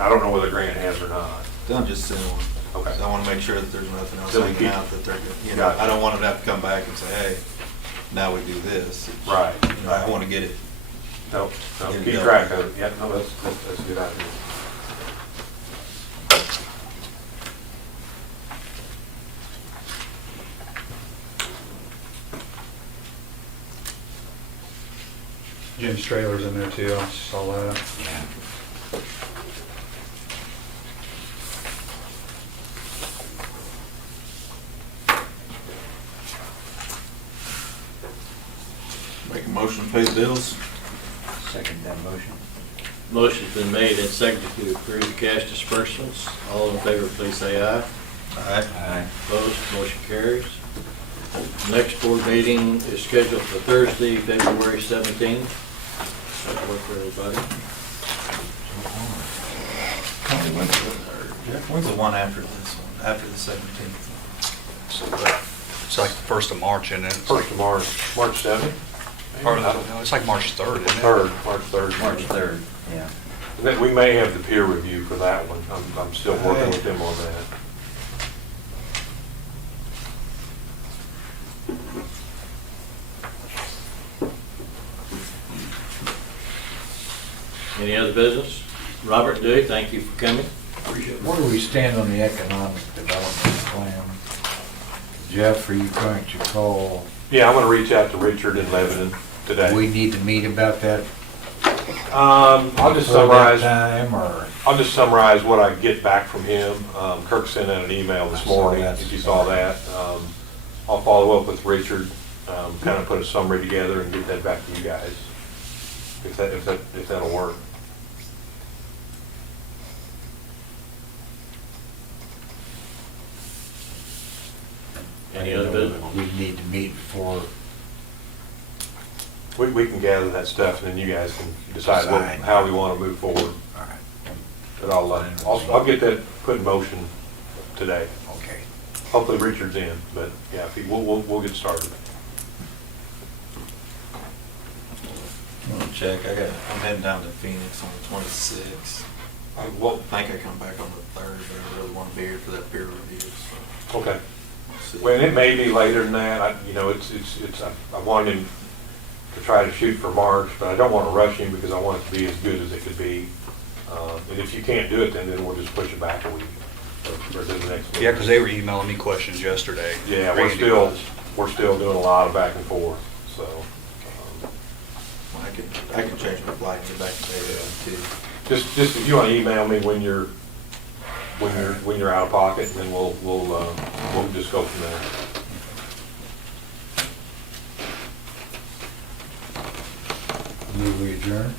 I don't know whether Grant has or not. Don't just send one. Okay. I want to make sure that there's nothing else So we hanging keep- out that they're, Gotcha. I don't want them to have to come back and say, hey, now we do this. It's- Right. I want to get it. No, Get it keep done. track of it. Yeah, no, that's a good idea. Jim's trailer's in there too, I saw that. Make a motion to pay the bills. Second that motion. Motion's been made and seconded to approve the cash disbursements. All in favor, please say aye. Aye. Opposed, motion carries. Next board meeting is scheduled for Thursday, February 17th. That'll work for everybody. When's the one after this one, after the 17th? It's like the 1st of March, isn't it? It's First of March 7th? Or, no, it's like March 3rd, isn't it? March 3rd. March 3rd, yeah. We may have the peer review for that one. I'm still working with them on that. Any other business? Robert Dewey, thank you for coming. Where do we stand on the economic development plan? Jeff, are you going to call? Yeah, I'm gonna reach out to Richard in Lebanon today. We need to meet about that. I'll just for that summarize. time, or? I'll just summarize what I get back from him. Kirk sent out an email this I saw morning, that. if you saw that. I'll follow up with Richard, kind of put a summary together and get that back to you guys, if that'll work. Any other business? We need to meet before. We can gather that stuff, and then you guys can decide how we want to move forward. All right. But I'll get that put in motion today. Okay. Hopefully Richard's in, but yeah, we'll get started. I'm gonna check, I'm heading down to Phoenix on the 26th. I think I come back on the 3rd, but I really want to be here for that peer review, so. Okay. we'll see. Well, and it may be later than that. I want him to try to shoot for March, but I don't want to rush him because I want it to be as good as it could be. And if you can't do it, then we'll just push it back a week or to the next meeting. Yeah, because they were emailing me questions yesterday. Yeah, Randy was. we're still doing a lot of back and forth, so. I can change my flight and get back to Dayton too. Just if you want to email me when you're out of pocket, and then we'll just go from there. Move we adjourn?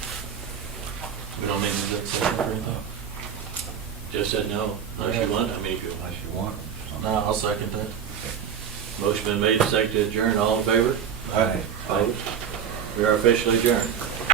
We don't need to accept or anything? Just said no, unless you want, I mean, Unless you want. No, I'll second that. Motion been made, seconded to adjourn. All in favor? Aye. Opposed? We are officially adjourned.